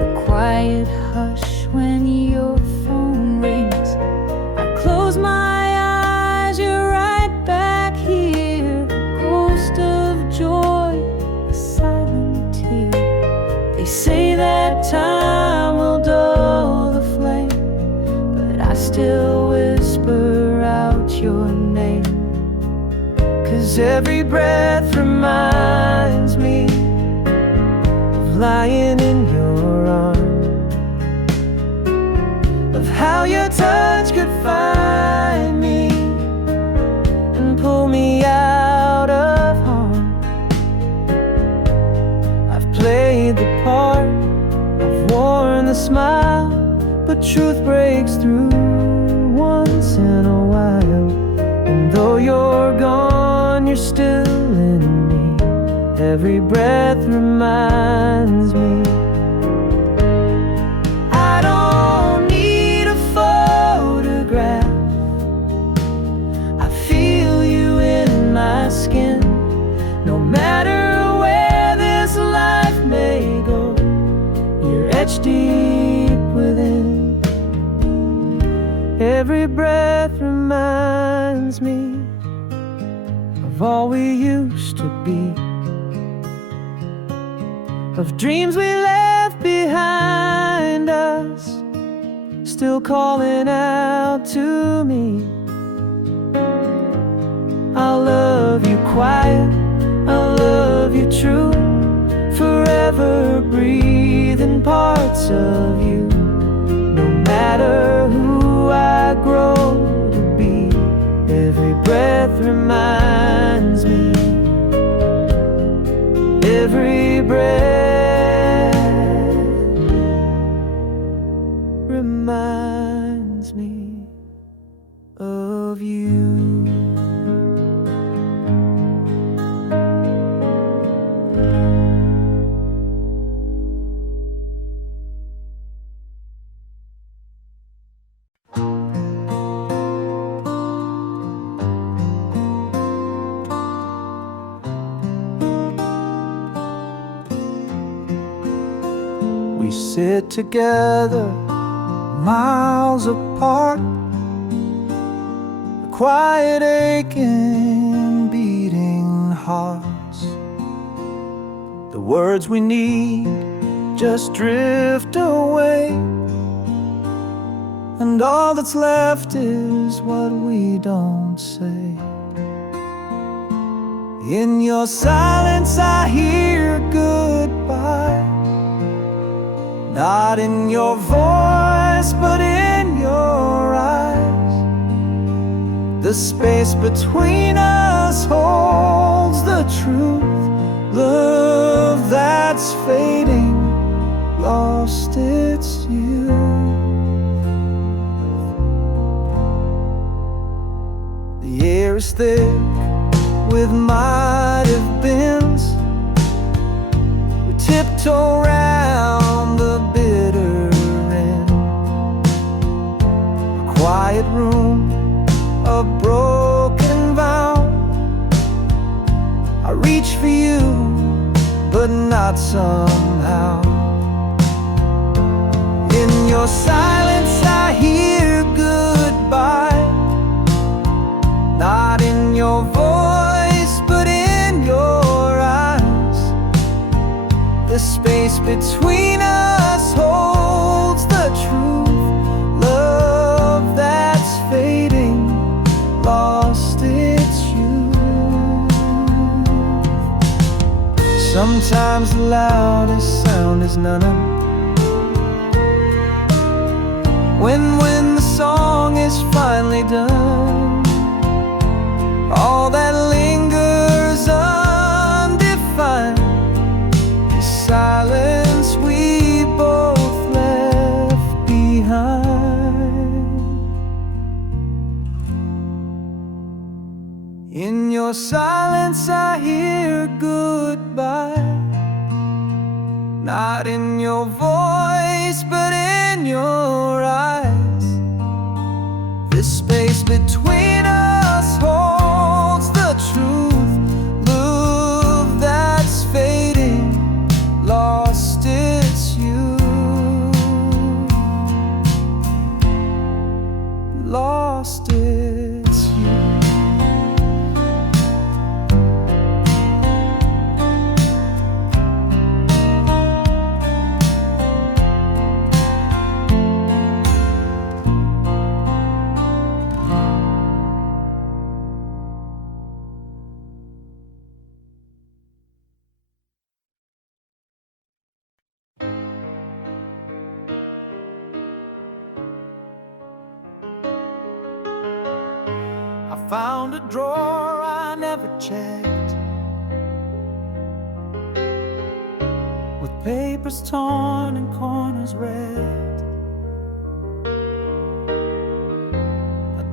the quiet hush when your phone rings. I close my eyes, you're right back here. Ghost of joy, a silent tear. They say that time will dull the flame, but I still whisper out your name. 'Cause every breath reminds me of lying in your arms, of how your touch could find me and pull me out of harm. I've played the part, I've worn the smile, but truth breaks comes through once in a while. And though you're gone, you're still in me. Every breath reminds me. I don't need a photograph. I feel you in my skin. No matter where this life may go, you're etched deep within. Every breath reminds me of all we used to be, of dreams we left behind us, still calling out to me. I'll love you quiet, I'll love you true, forever breathing parts of you. No matter who I grow to be, every breath reminds me. Every breath reminds me of you. We sit together, miles apart, a quiet aching, beating hearts. The words we need just drift away, and all that's left is what we don't say. In your silence I hear goodbye, not in your voice, but in your eyes. The space between us holds the truth. Love that's fading, lost its youth. The air is thick with might have beens. We tiptoe round the bitter end. A quiet room, a broken vow. I reach for you, but not somehow. In your silence I hear goodbye, not in your voice, but in your eyes. The space between us holds the truth. Love that's fading, lost its youth. Sometimes the loudest sound is none. When the song is finally done, all that lingers undefined is silence we both left behind. In your silence I hear goodbye, not in your voice, but in your eyes. This space between us holds the truth. Love that's fading, lost its youth. Lost its youth. I found a drawer I never checked, with papers torn and corners red.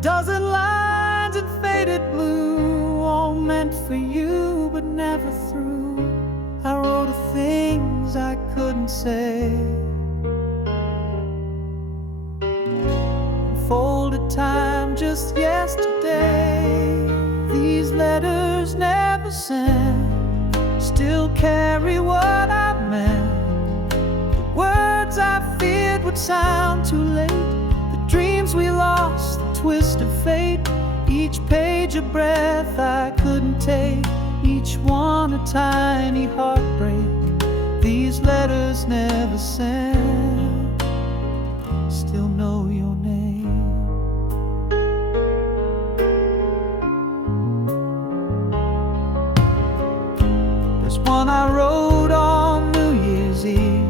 dozen lines in faded blue, all meant for you but never through. I wrote of things I couldn't say, folded time just yesterday. These letters never sent still carry what I meant. The words I feared would sound too late, the dreams we lost, the twist of fate. Each page a breath I couldn't take, each one a tiny heartbreak. These letters never sent still know your name. There's one I wrote on New Year's Eve,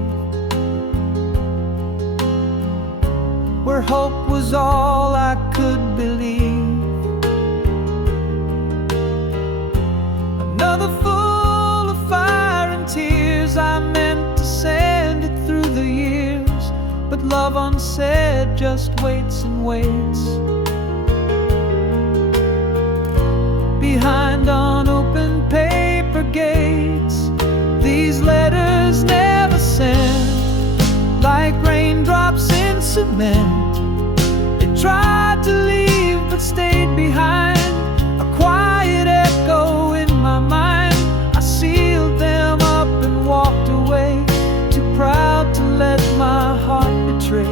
where hope was all I could believe. Another full of fire and tears, I meant to send it through the years, but love unsaid just waits and waits. Behind unopened paper gates, these letters never sent, like raindrops in cement. They tried to leave but stayed behind, a quiet echo in my mind. I sealed them up and walked away, too proud to let my heart betray.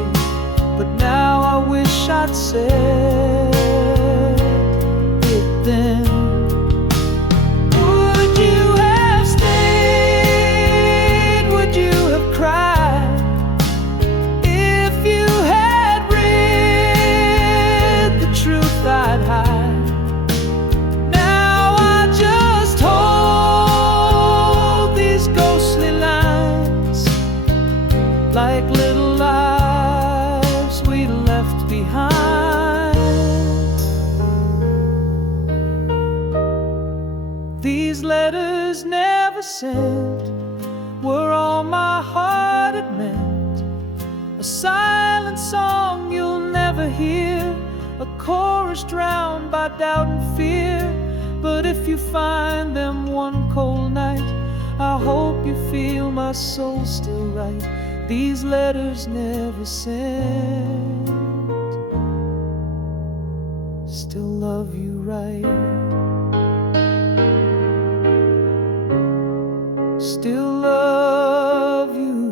But now I wish I'd said it then. Would you have stayed? Would you have cried if you had read the truth I'd hide? Now I just hold these ghostly lines, like little lives we left behind. These letters never sent were all my heart had meant, a silent song you'll never hear, a chorus drowned by doubt and fear. But if you find them one cold night, I hope you feel my soul still right. These letters never sent still love you right. Still love you,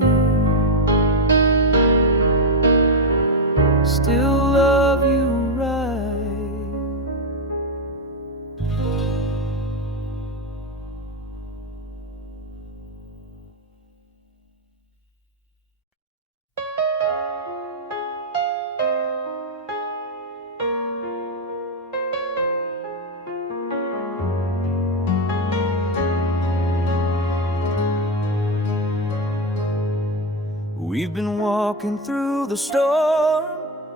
still love you right. We've been walking through the storm,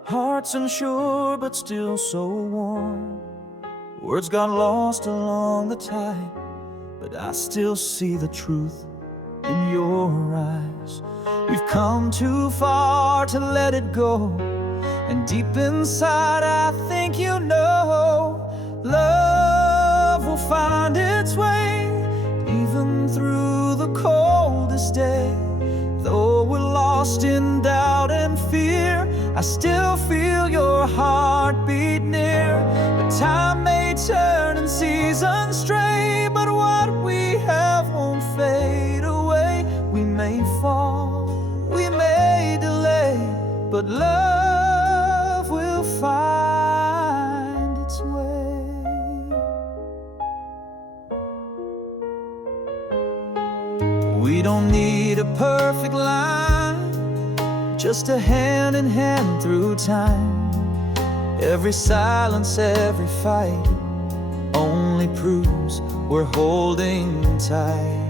hearts unsure but still so warm. Words got lost along the tide, but I still see the truth in your eyes. We've come too far to let it go, and deep inside I think you know love will find its way, even through the coldest day. Though we're lost in doubt and fear, I still feel your heartbeat near. The time may turn and seasons stray, but what we have won't fade away. We may fall, we may delay, but love will find its way. We don't need a perfect line, just a hand in hand through time. Every silence, every fight only proves we're holding tight.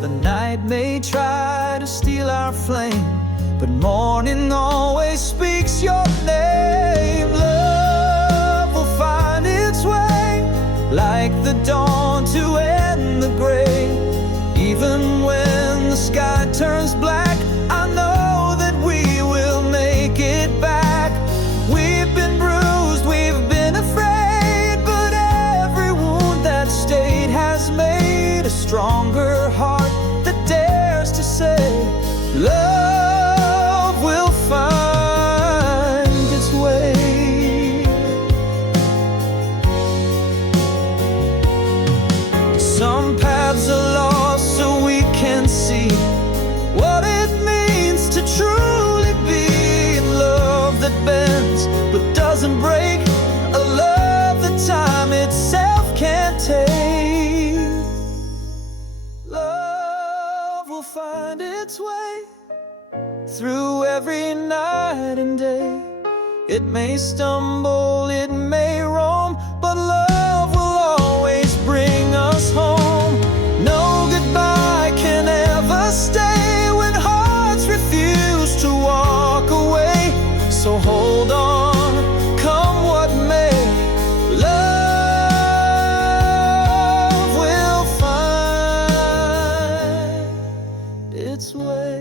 The night may try to steal our flame, but morning always speaks your name. Love will find its way, like the dawn to end the gray. Even when the sky turns black, I know that we will make it back. We've been bruised, we've stronger heart that dares to say love will find its way. Some paths are lost so we can see what it means to truly be in love that bends but doesn't break, a love that time itself can't take. Love will find its way through every night and day. It may stumble, it may roam, but love will always bring us home. No goodbye can ever stay when hearts refuse to walk away. So hold on, come what may, love will find its way.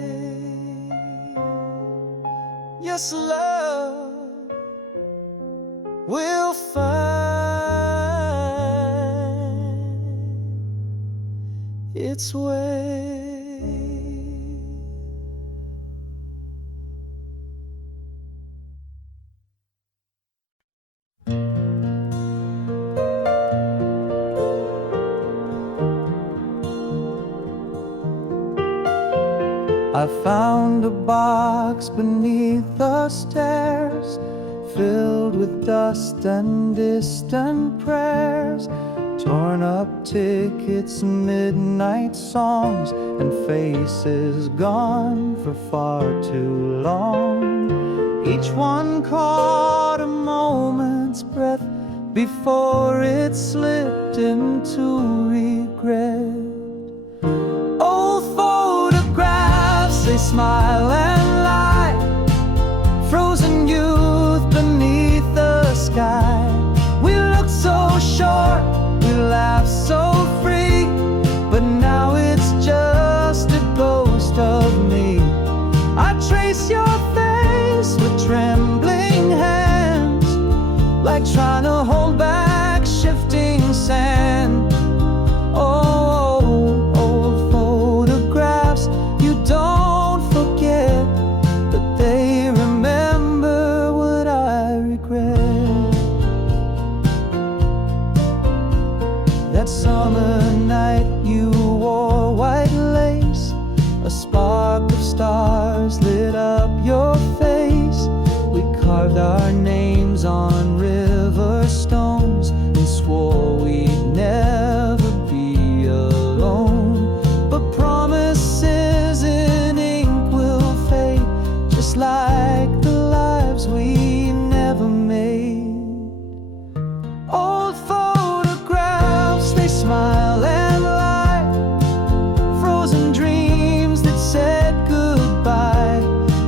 Yes, love will find its way. I found a box beneath the stairs, filled with dust and distant prayers, torn up tickets, midnight songs, and faces gone for far too long. Each one caught a moment's breath before it slipped into regret. Old photographs, they smile and lie, frozen youth beneath the sky. We looked so short, we laughed so free, but now it's just a ghost of me. I trace your face with trembling hands, like trying to hold back shifting sand. Oh, old photographs, you don't forget, but they remember what I regret. That summer night you wore white lace, a spark of stars lit up your face. We carved our names on river stones and swore we'd never be alone. But promises in ink will fade, just like the lives we never made. Old photographs, they smile and lie, frozen dreams that said goodbye.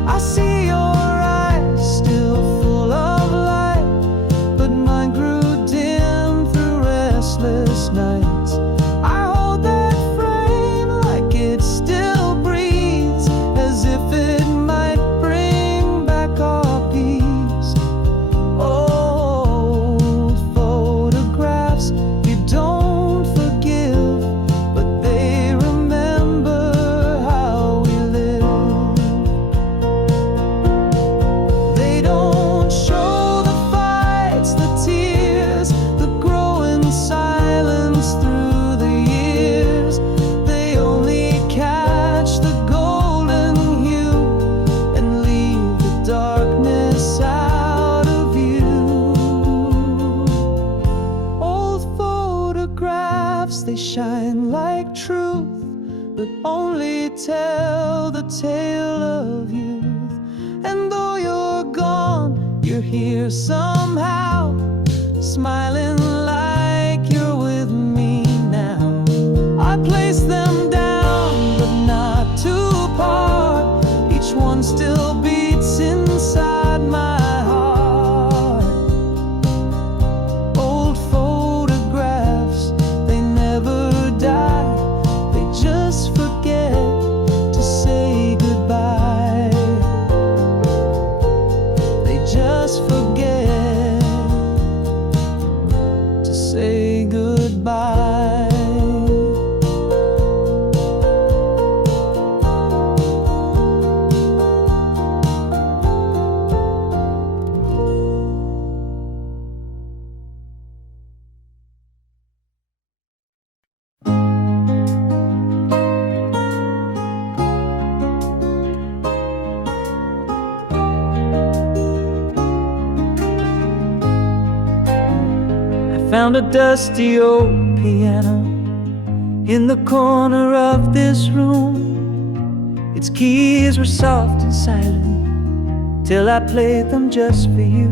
I see your eyes still full of light, but mine grew dim through restless nights. I hold that frame like it still breathes, as if it might bring back our peace. Old photographs, you don't forgive, but they remember how we lived. They don't show the fights, the tears, the growing silence through the years. They only catch the golden hue and leave the darkness out of view. Old photographs, they shine like truth, but only tell the tale of youth. And though you're gone, you're here somehow, smiling like you're with me now. I place them down, but not to part. Each one still beats inside my heart. Old photographs, they never die, they just forget to say goodbye. They just forget found a dusty old piano in the corner of this room. Its keys were soft and silent till I played them just for you.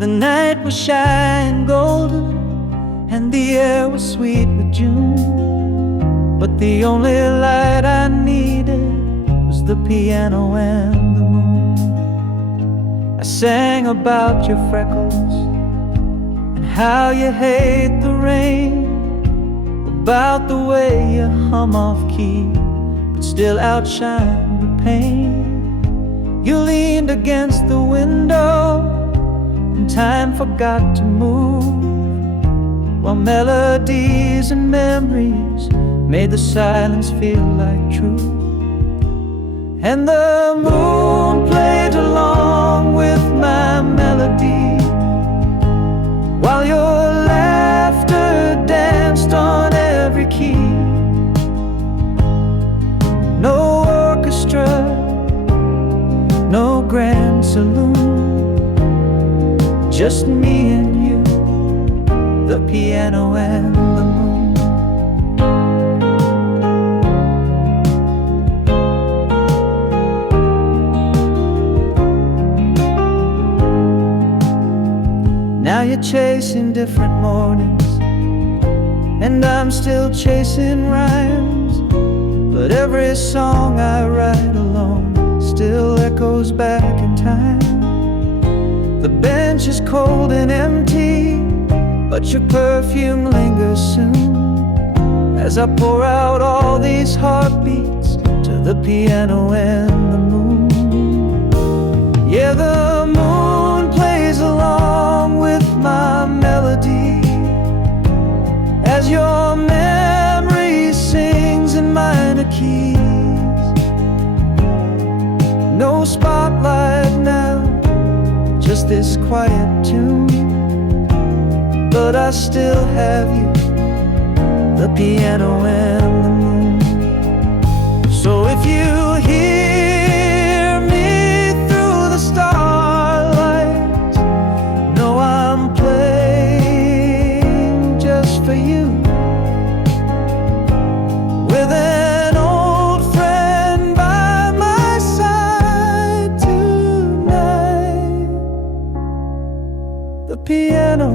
The night was shy and golden, and the air was sweet with June. But the only light I needed was the piano and the moon. I sang about your freckles and how you hate the rain, about the way you hum off key but still outshine the pain. You leaned against the window and time forgot to move, while melodies and memories made the silence feel like truth. And the moon played along with my melody, while your laughter danced on every key. No orchestra, no grand saloon, just me and you, the piano and the moon. Now you're chasing different mornings, and I'm still chasing rhymes. But every song I write alone still echoes back in time. The bench is cold and empty, but your perfume lingers soon, as I pour out all these heartbeats to the piano and the moon. Yeah, the moon plays along with my melody, as your memory sings in minor keys. No spotlight now, just this quiet tune, but I still have you, the piano and the moon. So if you hear me through the starlight, know I'm playing just for you, with an old friend by my side tonight. The piano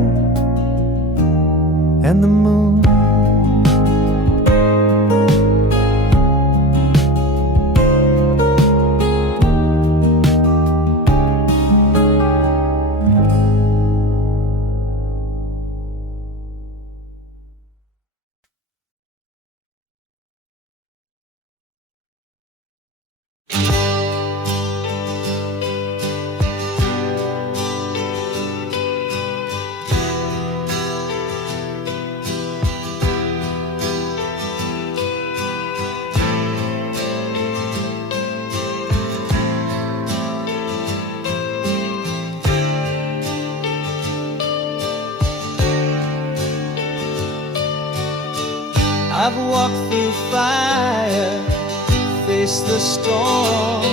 and the moon. I've walked through fire, faced the storm,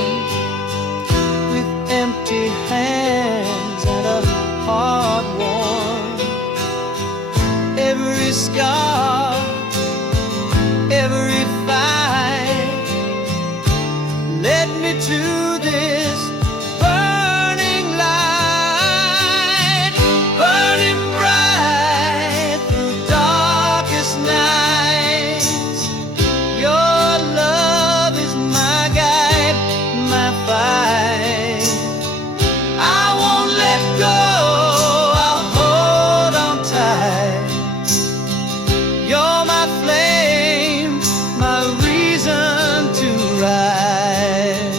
with empty hands and a heart warm. Every scar, every fight led me to this burning light, burning bright through darkest nights. Your love is my guide, my fight. I won't let go, I'll hold on tight. You're my flame, my reason to ride.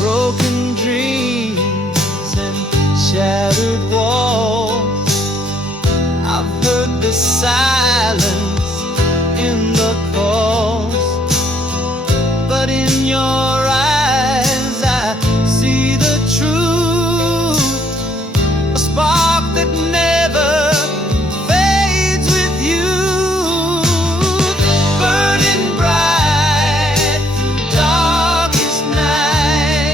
Broken dreams and shattered walls, I've heard the silence in the calls, but in your eyes I see the truth, a spark that never fades with you, burning bright through darkest nights.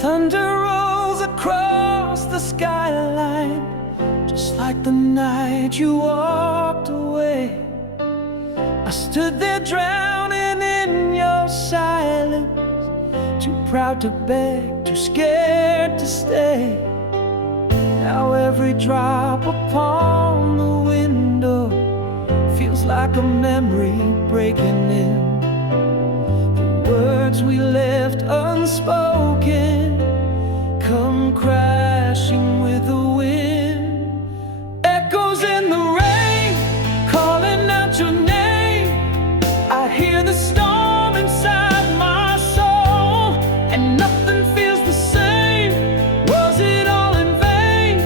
Thunder rolls across the skyline, just like the night you walked away. I stood there drowning in your silence, too proud to beg, too scared to stay. Now every drop upon the window feels like a memory breaking in. The words we left unspoken come crashing with the wind. Echoes in the rain, calling out your name. I hear the storm inside my soul, and nothing feels the same. Was it all in vain?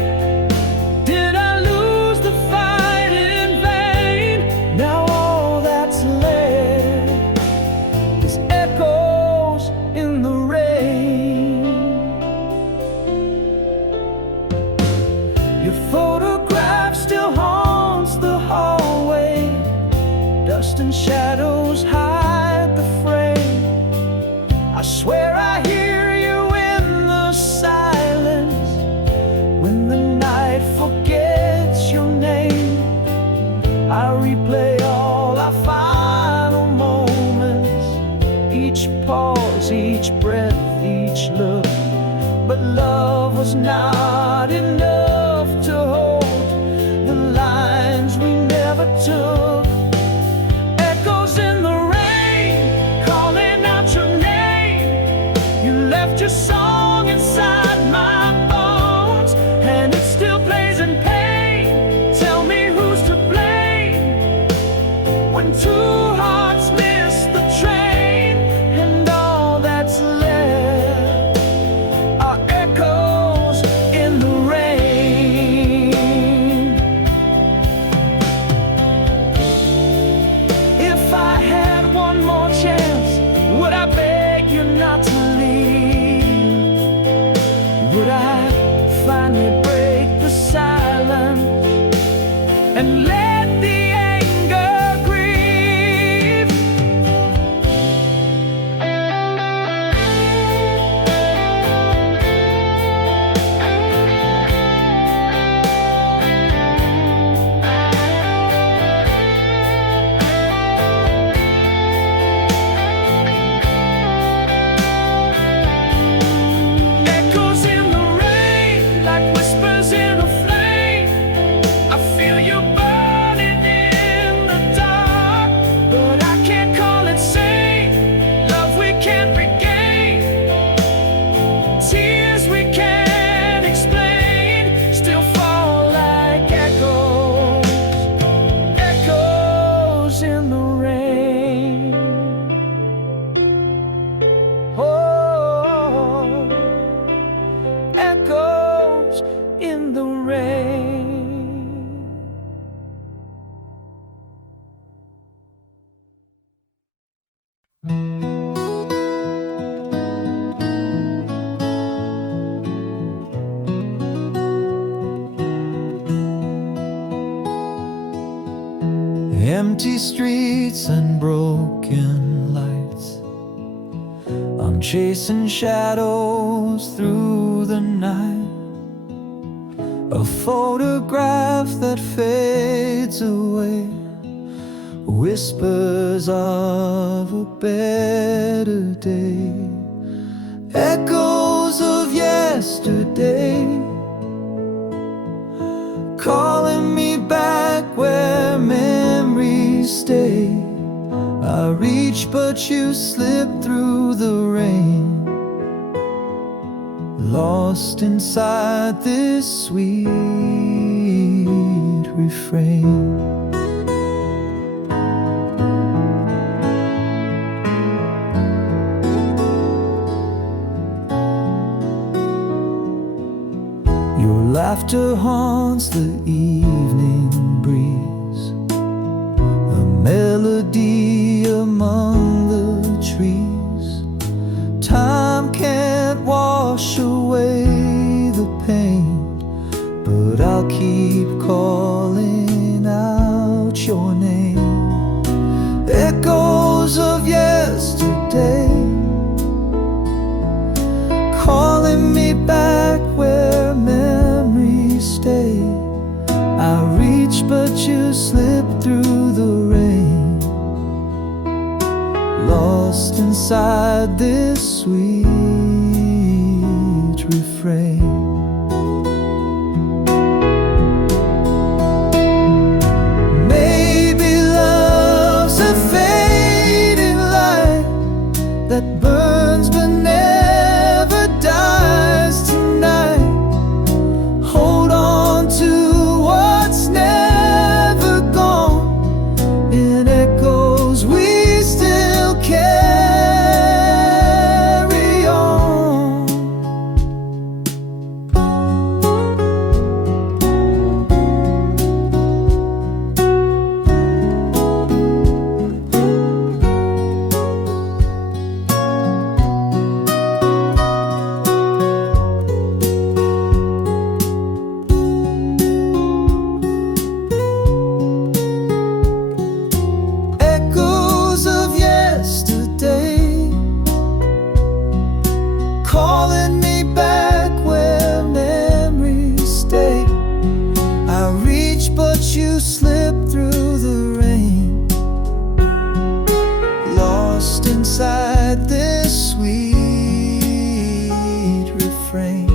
Did I lose the fight in vain? Now all that's left is echoes in the rain. Your photograph still haunts the hallway. Dust and shadows hide the frame. I swear I hear you in the silence, when the night forgets your name. I replay all our final moments, each pause, each breath, each look. But love was not enough to hold the lines we never took. Echoes in the rain, calling out your name. You left your song inside my bones, and it still plays in pain. Tell me who's to blame when two hearts miss the train, and all that's left are echoes in the rain. If I had one more chance, would I beg you not to leave? Would I finally break the silence and let the anger grieve? Echoes in the rain, like whispers in a flame. I feel you burning in the dark, but I can't call it sane. Love we can't regain, tears we can't explain, still fall like echoes, echoes in the rain. Oh, echoes in the rain. Empty streets and broken lights. I'm chasing shadows through the night. A photograph that fades away, whispers of a better day. Echoes of yesterday, calling me back where memories stay. I reach but you slip through the rain, lost inside this sweet refrain. Your laughter haunts the evening breeze, a melody among the trees. Time can't wash away the pain, but I'll keep calling out your name. Echoes of yesterday, calling inside this sweet refrain. Maybe love's a fading light that burns but never dies tonight. Hold on to what's never gone. In echoes we still carry on. Echoes of yesterday calling me back where memories stay. I reach but you slip through the rain, lost inside this sweet refrain.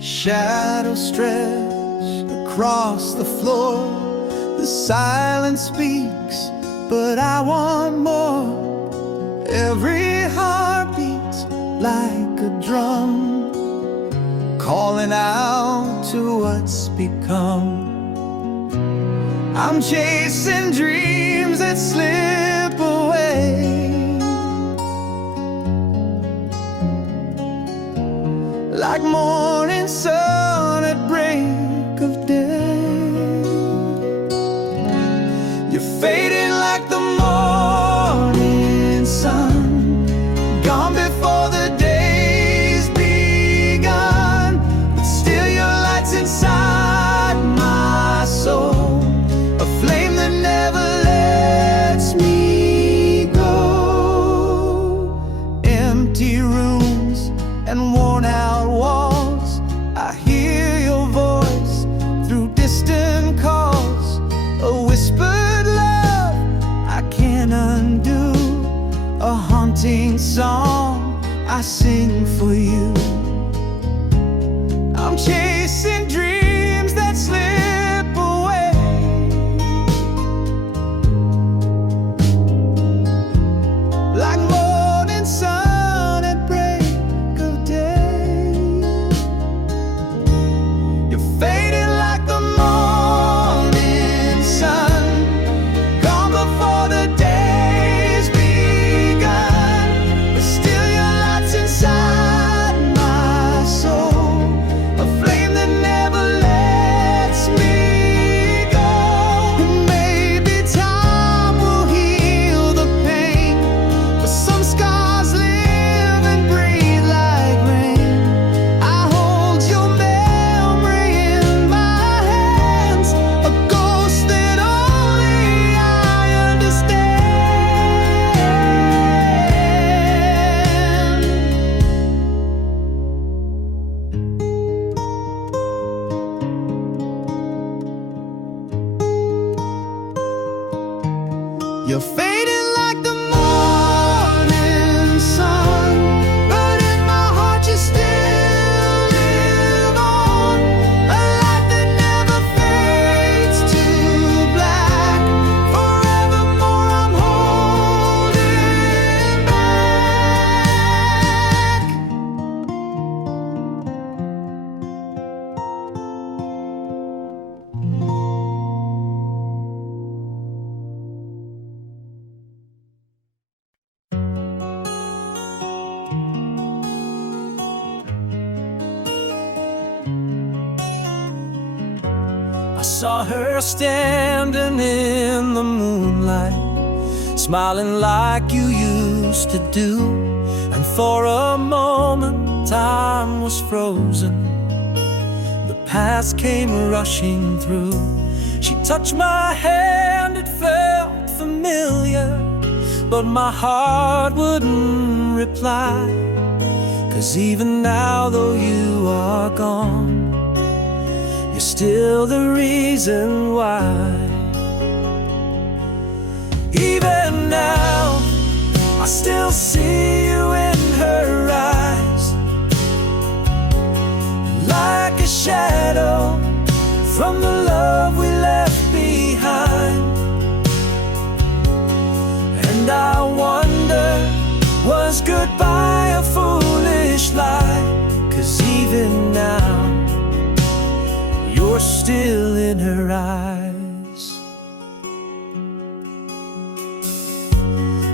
Shadows stretch across the floor. The silence speaks, but I want more. Every heart beats like a drum, calling out to what's become. I'm chasing dreams that slip away, like morning sun at break of day. You're fading like the morning sun, gone before the day's begun. But still your light's inside my soul, a flame that never lets me go. Empty rooms and worn out walls, I hear your voice through distant calls. A whispered love I can't undo, a haunting song I sing for you. I'm chasing dreams that slip away, like morning sun at break of day. You're fading like the morning sun, gone before the day's begun. But still your light's inside my soul, a flame that never lets me go. And maybe time will heal the pain, but some scars live and breathe like rain. I hold your memory in my hands, a ghost that only I understand. You're fading like the morning sun, but in my heart you still live on. A light that never fades to black. Forevermore I'm holding back. I saw her standing in the moonlight, smiling like you used to do. And for a moment time was frozen. The past came rushing through. She touched my hand, it felt familiar, but my heart wouldn't reply. 'Cause even now, though you are gone, you're still the reason why. Even now, I still see you in her eyes, like a shadow from the love we left behind. And I wonder, was goodbye a foolish lie? 'Cause even now, you're still in her eyes.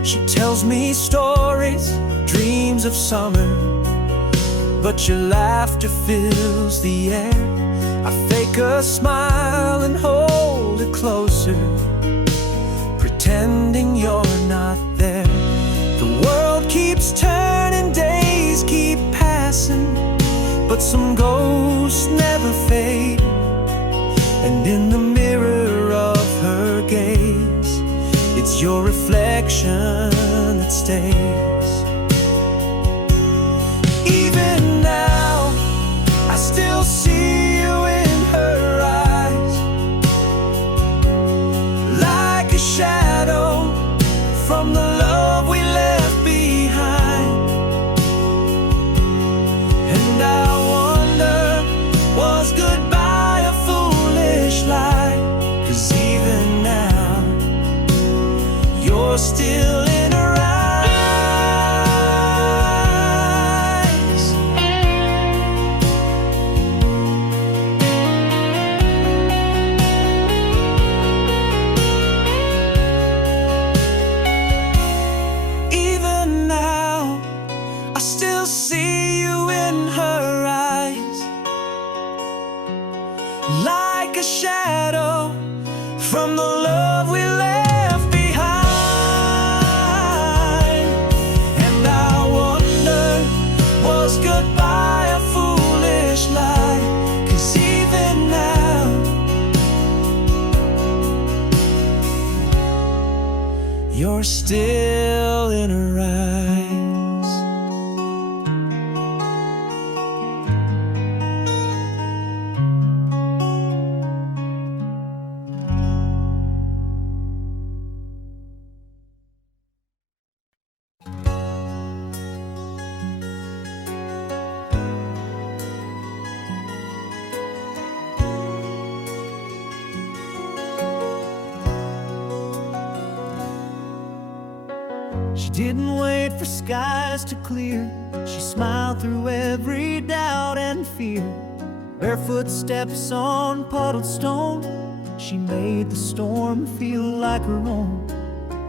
She tells me stories, dreams of summer, but your laughter fills the air. I fake a smile and hold it closer, pretending you're not there. The world keeps turning, days keep passing, but some ghosts never fade. And in the mirror of her gaze, it's your reflection that stays. Even now, I still see you in her eyes, like a shadow from the love we left behind. And I wonder, was goodbye a foolish lie? 'Cause even now, you're still in her eyes. Even now, I still see you in her eyes, like a shadow from the love we left behind. And I wonder, was goodbye a foolish lie? 'Cause even now, you're still in her eyes. She didn't wait for skies to clear. She smiled through every doubt and fear. Barefoot steps on puddled stone, she made the storm feel like her own.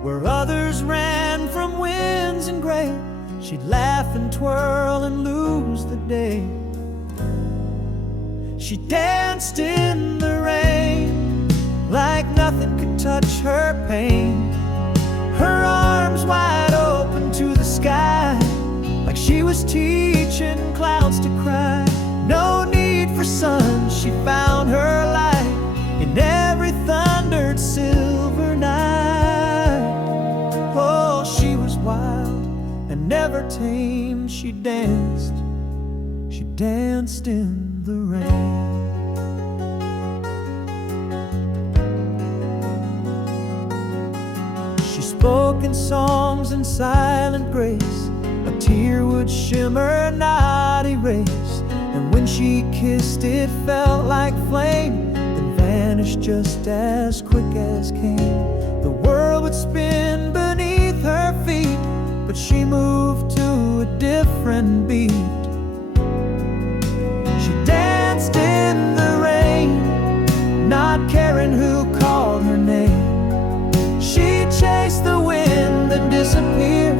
Where others ran from winds and gray, she'd laugh and twirl and lose the day. She danced in the rain, like nothing could touch her pain. Her arms wide open to the sky, like she was teaching clouds to cry. No need for sun, she found her light in every thundered silver night. Oh, she was wild and never tamed. She danced in the rain. Spoke in songs and silent grace, a tear would shimmer, not erase. And when she kissed, it felt like flame, then vanished just as quick as came. The world would spin beneath her feet, but she moved to a different beat. She danced in the rain, not caring who called her name. She chased the wind and disappeared,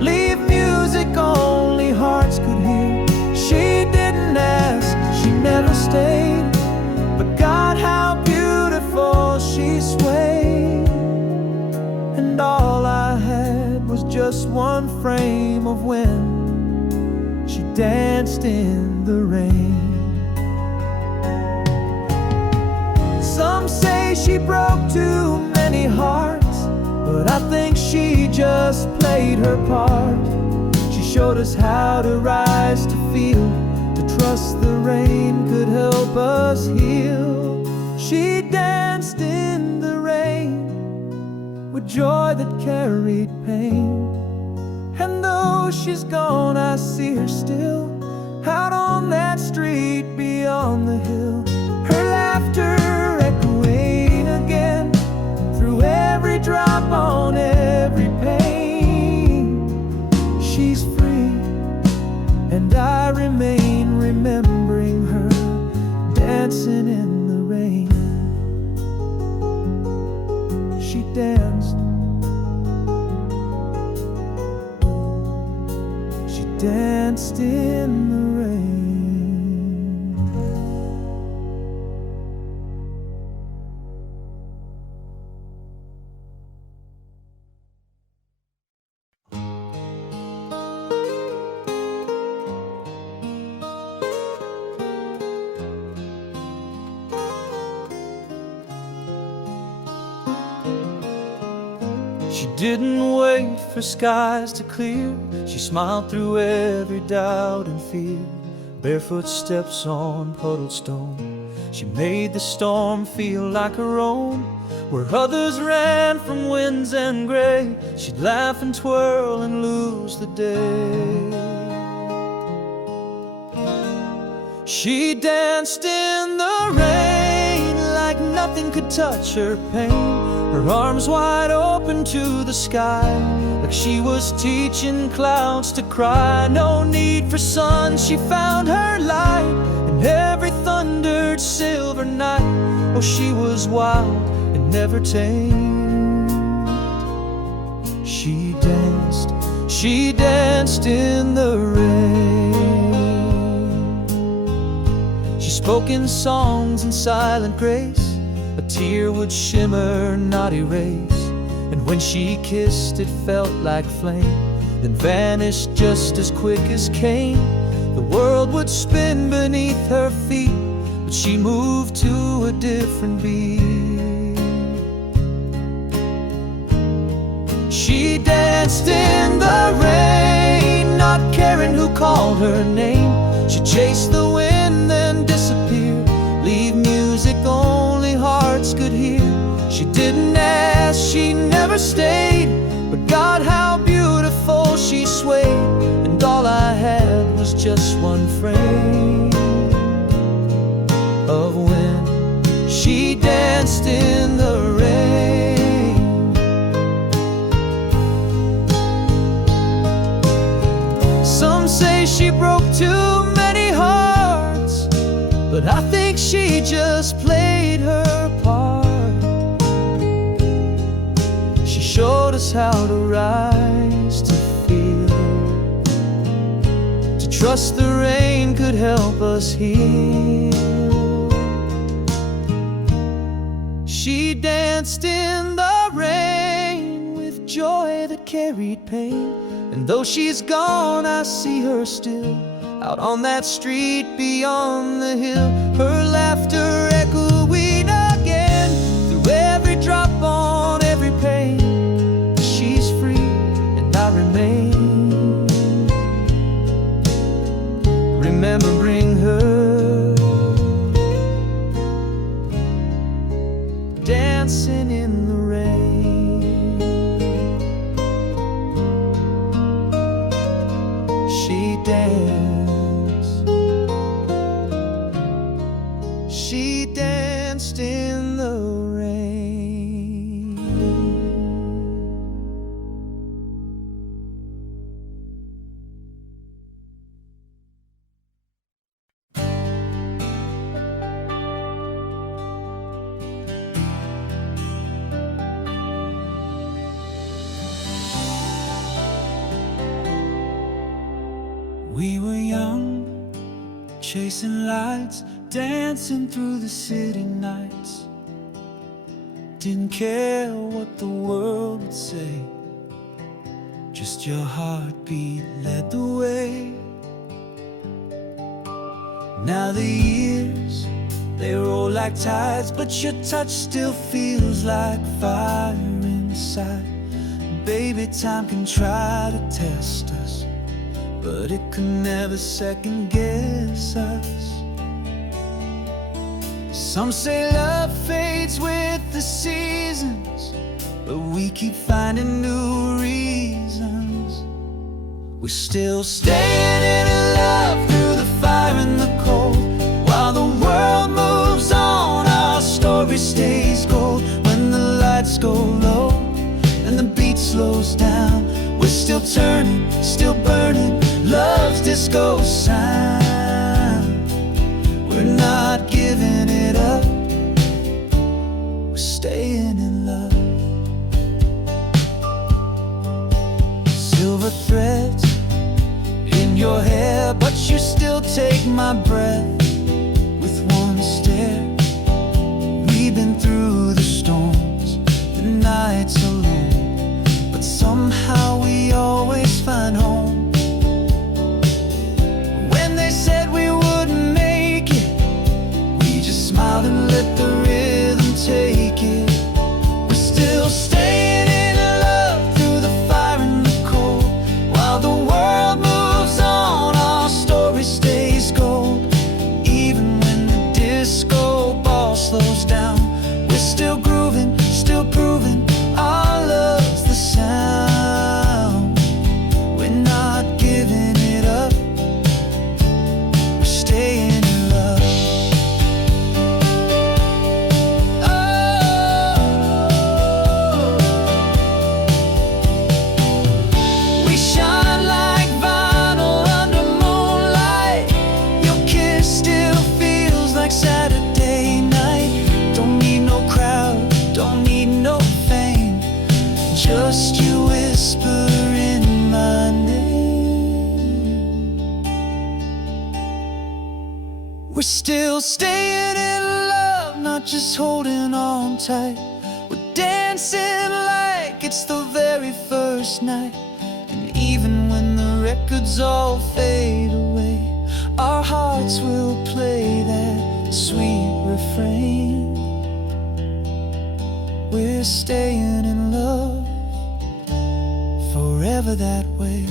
leave music only hearts could hear. She didn't ask, she never stayed, but God, how beautiful she swayed. And all I had was just one frame of wind. She danced in the rain. Some say she broke too many hearts, but I think she just played her part. She showed us how to rise, to feel, to trust the rain could help us heal. She danced in the rain with joy that carried pain. And though she's gone, I see her still out on that street beyond the hill. Her laughter echoing again through every drop on every pane. She's free, and I remain remembering her dancing in the rain. She danced. She danced in the rain. She didn't wait for skies to clear. She smiled through every doubt and fear. Barefoot steps on puddled stone. She made the storm feel like her own. Where others ran from winds and gray, she'd laugh and twirl and lose the day. She danced in the rain like nothing could touch her pain. Her arms wide open to the sky, like she was teaching clouds to cry. No need for sun, she found her light in every thundered silver night. Oh, she was wild and never tamed. She danced in the rain. She spoke in songs and silent grace. A tear would shimmer, not erase. And when she kissed, it felt like flame, then vanished just as quick as came. The world would spin beneath her feet, but she moved to a different beat. She danced in the rain, not caring who called her name. She chased the wind, then disappeared, leave music only hearts could hear. She didn't ask, she never stayed, but God, how beautiful she swayed. And all I had was just one frame of when she danced in the rain. Some say she broke too many hearts, but I think she just played her part. She showed us how to rise, to feel, to trust the rain could help us heal. She danced in the rain with joy that carried pain. And though she's gone, I see her still out on that street beyond the hill. Her laughter echoing again through every drop on every pane. She's free and I remain remembering her dancing in the rain. She danced in the rain. We were young, chasing lights, dancing through the city nights. Didn't care what the world would say, just your heartbeat led the way. Now the years, they roll like tides, but your touch still feels like fire inside. Baby, time can try to test us, but it can never second guess us. Some say love fades with the seasons, but we keep finding new reasons. We're still staying in love through the fire and the cold. While the world moves on, our story stays gold. When the lights go low and the beat slows down, we're still turning, still burning, love's disco sound. We're not giving it up, we're staying in love. Silver threads in your hair, but you still take my breath with one stare. We've been through the storms, the nights alone, but somehow we always find home. When they said we wouldn't make it, we just smiled and let the rhythm take it. We're still staying in love through the fire and the cold. While the world moves on, our story stays gold. Even when the disco ball slows down, we're still grooving, still proving our love's the sound. We're not giving it up, we're staying in love. We shine like vinyl under moonlight. Your kiss still feels like Saturday night. Don't need no crowd, don't need no fame, just you whispering my name. We're still staying in love, not just holding on tight. We're dancing like it's the very first night. And even when the records all fade away, our hearts will play that sweet refrain. We're staying in love forever that way.